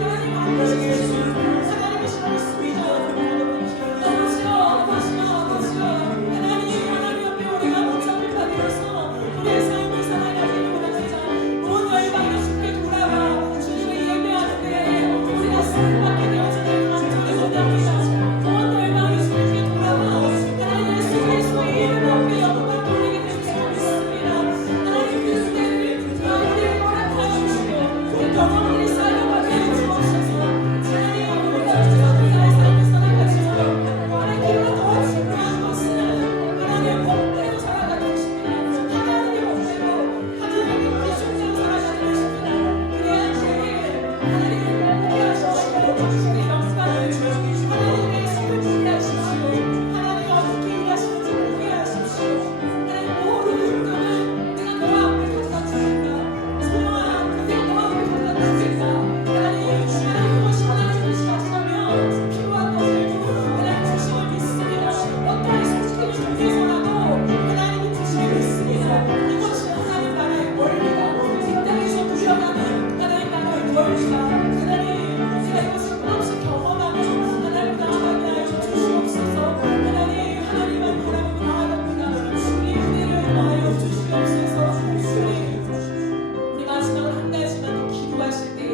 하나님 반드시 주시는 하나님이신 믿습니다. 아버지여 하나님 앞에 우리가 붙잡힌 바 되어서 우리의 삶을 살아가기를 원합니다. 온 열방이 주께 돌아와 주님을 예배하는데 우리가 쓰임받게 되어지는 간절히 원합니다. 온 열방이 주께 돌아와 하나님 예수 그리스도의 이름 앞에 영광 돌리게 되시길 믿습니다. 하나님 그 은혜를 우리의 허락하여 주시고 그 경험들이 쌓여가게 하여 주옵소서. 하나님 우리가 주님의 삶을 살아가지고 하나님께로 더 중요한 것은 하나님의 복대로 살아가는 것입니다. 하나님의 복대로 하나님의 비중대로 살아가는 것입니다. 그래야 하나님 보게 하시고 당신의 영광을 하나님의 손을 보게 하십시오. 하나님 어떻게 일하시는지 보게 하십시오. 하나님 모든 운동을 내가 너 앞에 갖다 주겠다. 소영아 내가 너 앞에 갖다 주겠다. 하나님 그것이 하나님의 뜻이 하시라면 필요한 것들도 하나님 주심을 믿습니다. 어떠한 소식을 준비해서라도 하나님이 주심을 믿습니다. 이것이 하나님 나라의 원리가 이 땅에서 누려가는 하나님 나라의 원리가 하나님 제가 이것을 끊임없이 경험하며 하나님 나아가게 하여 주시옵소서. 하나님만 바라보고 나아갑니다. 주님 은혜를 더하여 주시옵소서. 주님 우리 마지막으로 한 가지만 더 기도하실 때에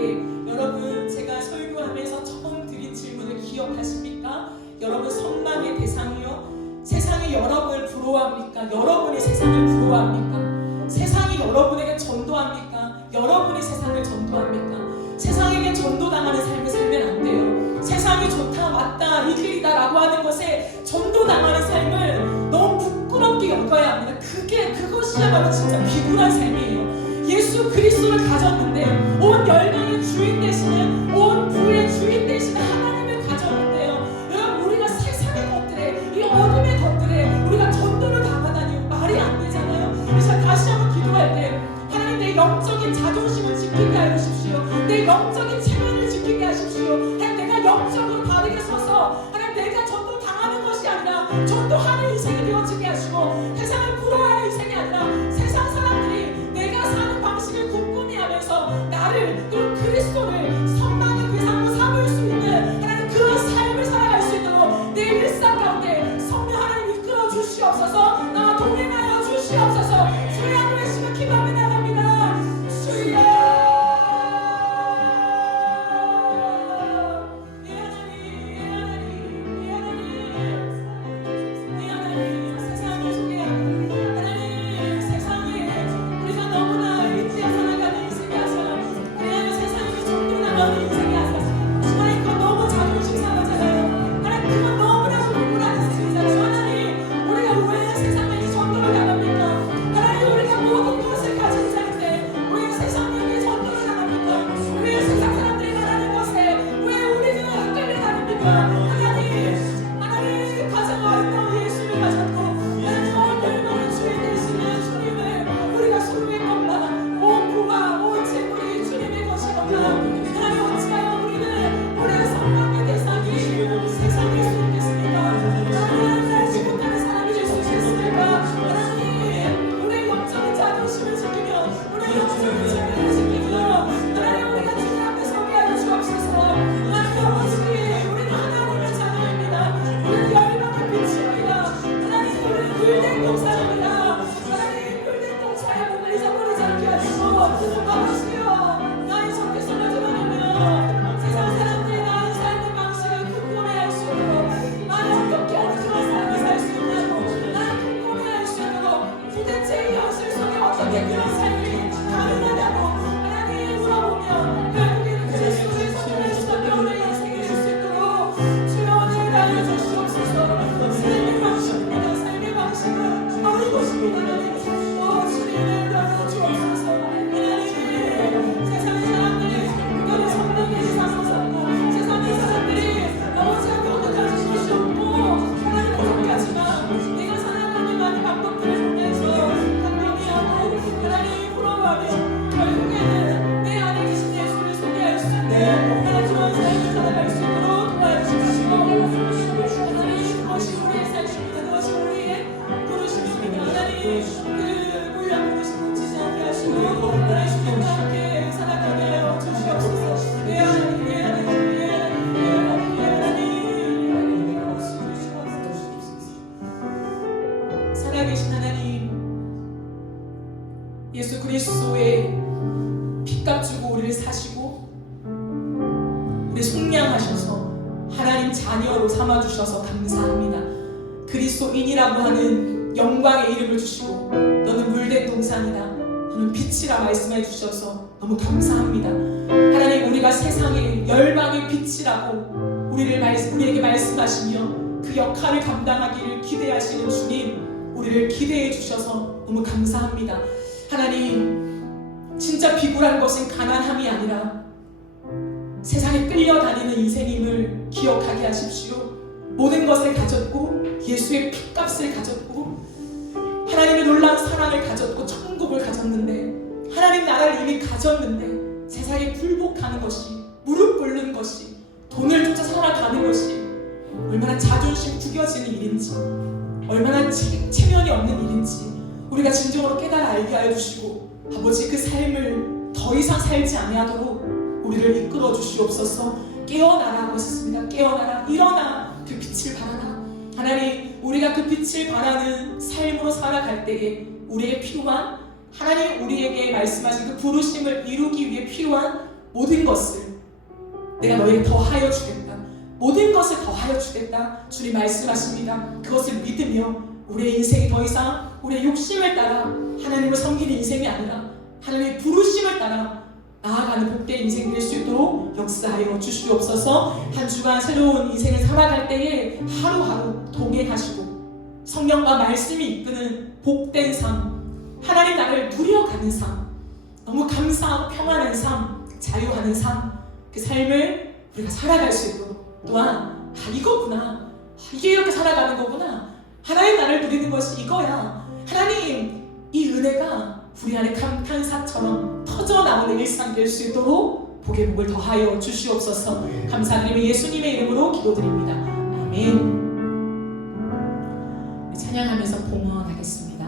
여러분 제가 설교하면서 처음 드린 질문을 기억하십니까? 여러분 선망의 대상이요? 세상이 여러분을 부러워합니까? 여러분이 세상을 부러워합니까? 세상이 여러분에게 전도합니까? 여러분이 세상을 전도합니까? 세상에게 전도당하는 삶을 살면 안 돼요. 세상이 좋다 맞다 이 길이다 라고 하는 것에 전도당하는 삶을 너무 부끄럽게 여겨야 합니다. 그것이야말로 진짜 비굴한 삶이에요. 예수 그리스도를 가졌는데 온 열방의 주인 되시는 온 부의 주인 되시는 하나님을 가졌는데요. 여러분 우리가 세상의 것들에 이 어둠의 것들에 우리가 전도를 당하다니 말이 안 되잖아요. 그래서 다시 한번 기도할 때 하나님 내 영적인 자존심을 지키게 하여 주십시오. 내 영적인 체면을 지키게 하십시오. 하나님 내가 영적으로 바르게 서서 하나님 내가 전도 당하는 것이 아니라 전도하는 인생이 되어지게 하시고 세상을 부러워하는 인생이 아니라 세상 사람들이 내가 사는 방식을 궁금해하면서 나를 그리고 그리스도를 선망의 대상으로 삼을 수 있는 하나님 그런 삶을 살아갈 수 있도록 내 일상 가운데 성령 하나님 이끌어 주시옵소서. 나와 동행하여 주시옵소서. 주의 안에 계시면 기도하며 나갑니다. 주여 하나님 가장 아름다운 예수를 가졌고 하나님 온 열방의 주인 되시는 주님을 우리가 소유의 것만 온 부와 온 재물이 주님의 것이로다. 하나님 자녀로 삼아주셔서 감사합니다. 그리스도인이라고 하는 영광의 이름을 주시고 너는 물된 동산이다, 너는 빛이라 말씀해 주셔서 너무 감사합니다. 하나님, 우리가 세상의 열방의 빛이라고 우리에게 말씀하시며 그 역할을 감당하기를 기대하시는 주님, 우리를 기대해 주셔서 너무 감사합니다. 하나님, 진짜 비굴한 것은 가난함이 아니라 세상에 끌려다니는 인생임을 기억하게 하십시오. 모든 것을 가졌고 예수의 핏값을 가졌고 하나님의 놀라운 사랑을 가졌고 천국을 가졌는데, 하나님 나라를 이미 가졌는데 세상에 굴복하는 것이, 무릎 꿇는 것이, 돈을 쫓아 살아가는 것이 얼마나 자존심 구겨지는 일인지, 얼마나 체면이 없는 일인지 우리가 진정으로 깨달아 알게 하여 주시고, 아버지 그 삶을 더 이상 살지 아니하도록 우리를 이끌어 주시옵소서. 깨어나라고 하셨습니다. 깨어나라, 일어나, 그 빛을 발하라. 하나님, 우리가 그 빛을 발하는 삶으로 살아갈 때에 우리에게 필요한, 하나님 우리에게 말씀하신 그 부르심을 이루기 위해 필요한 모든 것을 내가 너에게 더하여 주겠다, 모든 것을 더하여 주겠다 주님 말씀하십니다. 그것을 믿으며 우리의 인생이 더 이상 우리의 욕심을 따라 하나님을 섬기는 인생이 아니라 하나님의 부르심을 따라 나아가는 복된 인생 될 수 있도록 역사하여 주시옵소서. 한 주간 새로운 인생을 살아갈 때에 하루하루 동행하시고 성령과 말씀이 이끄는 복된 삶, 하나님 나를 누려가는 삶, 너무 감사하고 평안한 삶, 자유하는 삶, 그 삶을 우리가 살아갈 수 있도록, 또한 이거구나, 이게 이렇게 살아가는 거구나, 하나님 나를 누리는 것이 이거야, 하나님 이 은혜가 우리 안에 감탄사처럼 터져나오는 일상 될 수 있도록 복의 복을 더하여 주시옵소서. 감사드리며 예수님의 이름으로 기도드립니다. 아멘. 찬양하면서 봉헌하겠습니다.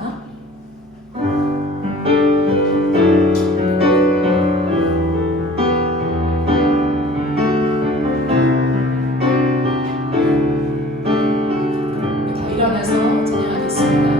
다 일어나서 찬양하겠습니다.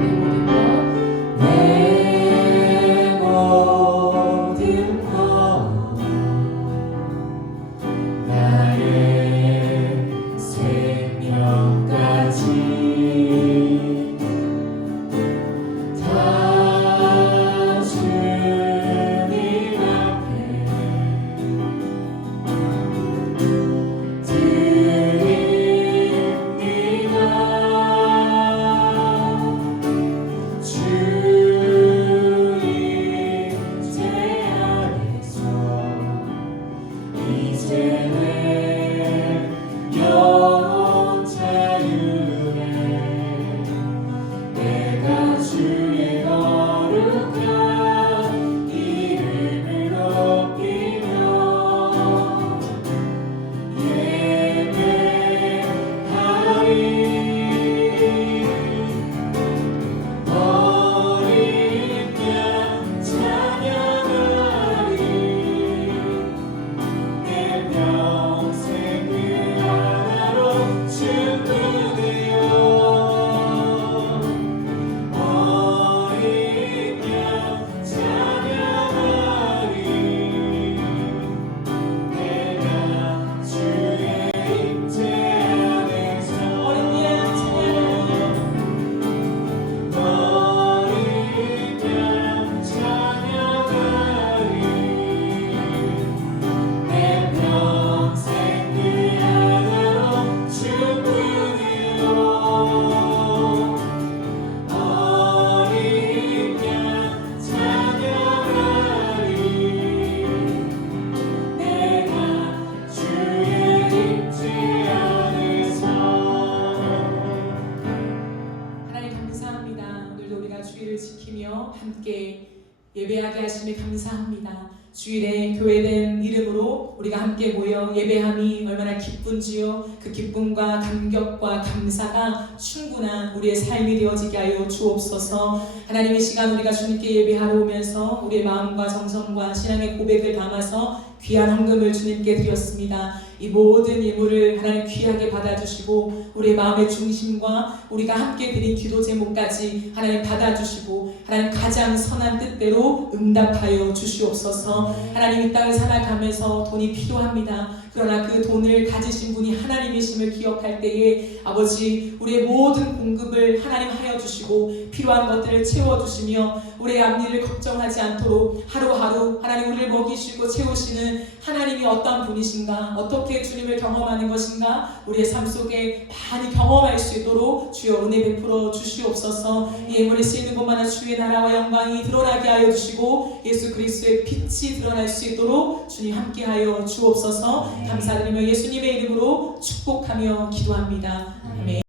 예배하게 하심에 감사합니다. 주일에 교회된 이름으로 우리가 함께 모여 예배함이 얼마나 기쁜지요. 그 기쁨과 감격과 감사가 충분한 우리의 삶이 되어지게 하여 주옵소서. 하나님의 시간 우리가 주님께 예배하러 오면서 우리의 마음과 정성과 신앙의 고백을 담아서 귀한 헌금을 주님께 드렸습니다. 이 모든 예물을 하나님 귀하게 받아주시고 우리의 마음의 중심과 우리가 함께 드린 기도 제목까지 하나님 받아주시고 하나님 가장 선한 뜻대로 응답하여 주시옵소서. 하나님 이 땅을 살아가면서 돈이 필요합니다. 그러나 그 돈을 가지신 분이 하나님이심을 기억할 때에 아버지 우리의 모든 공급을 하나님 하여 주시고 필요한 것들을 채워주시며 우리의 앞일을 걱정하지 않도록 하루하루 하나님 우리를 먹이시고 채우시는 하나님이 어떤 분이신가, 어떻게 주님을 경험하는 것인가 우리의 삶 속에 많이 경험할 수 있도록 주여 은혜 베풀어 주시옵소서. 이 예물에 쓰이는 것마다 주의 나라와 영광이 드러나게 하여 주시고 예수 그리스도의 빛이 드러날 수 있도록 주님 함께하여 주옵소서. 감사드리며 예수님의 이름으로 축복하며 기도합니다. 아멘.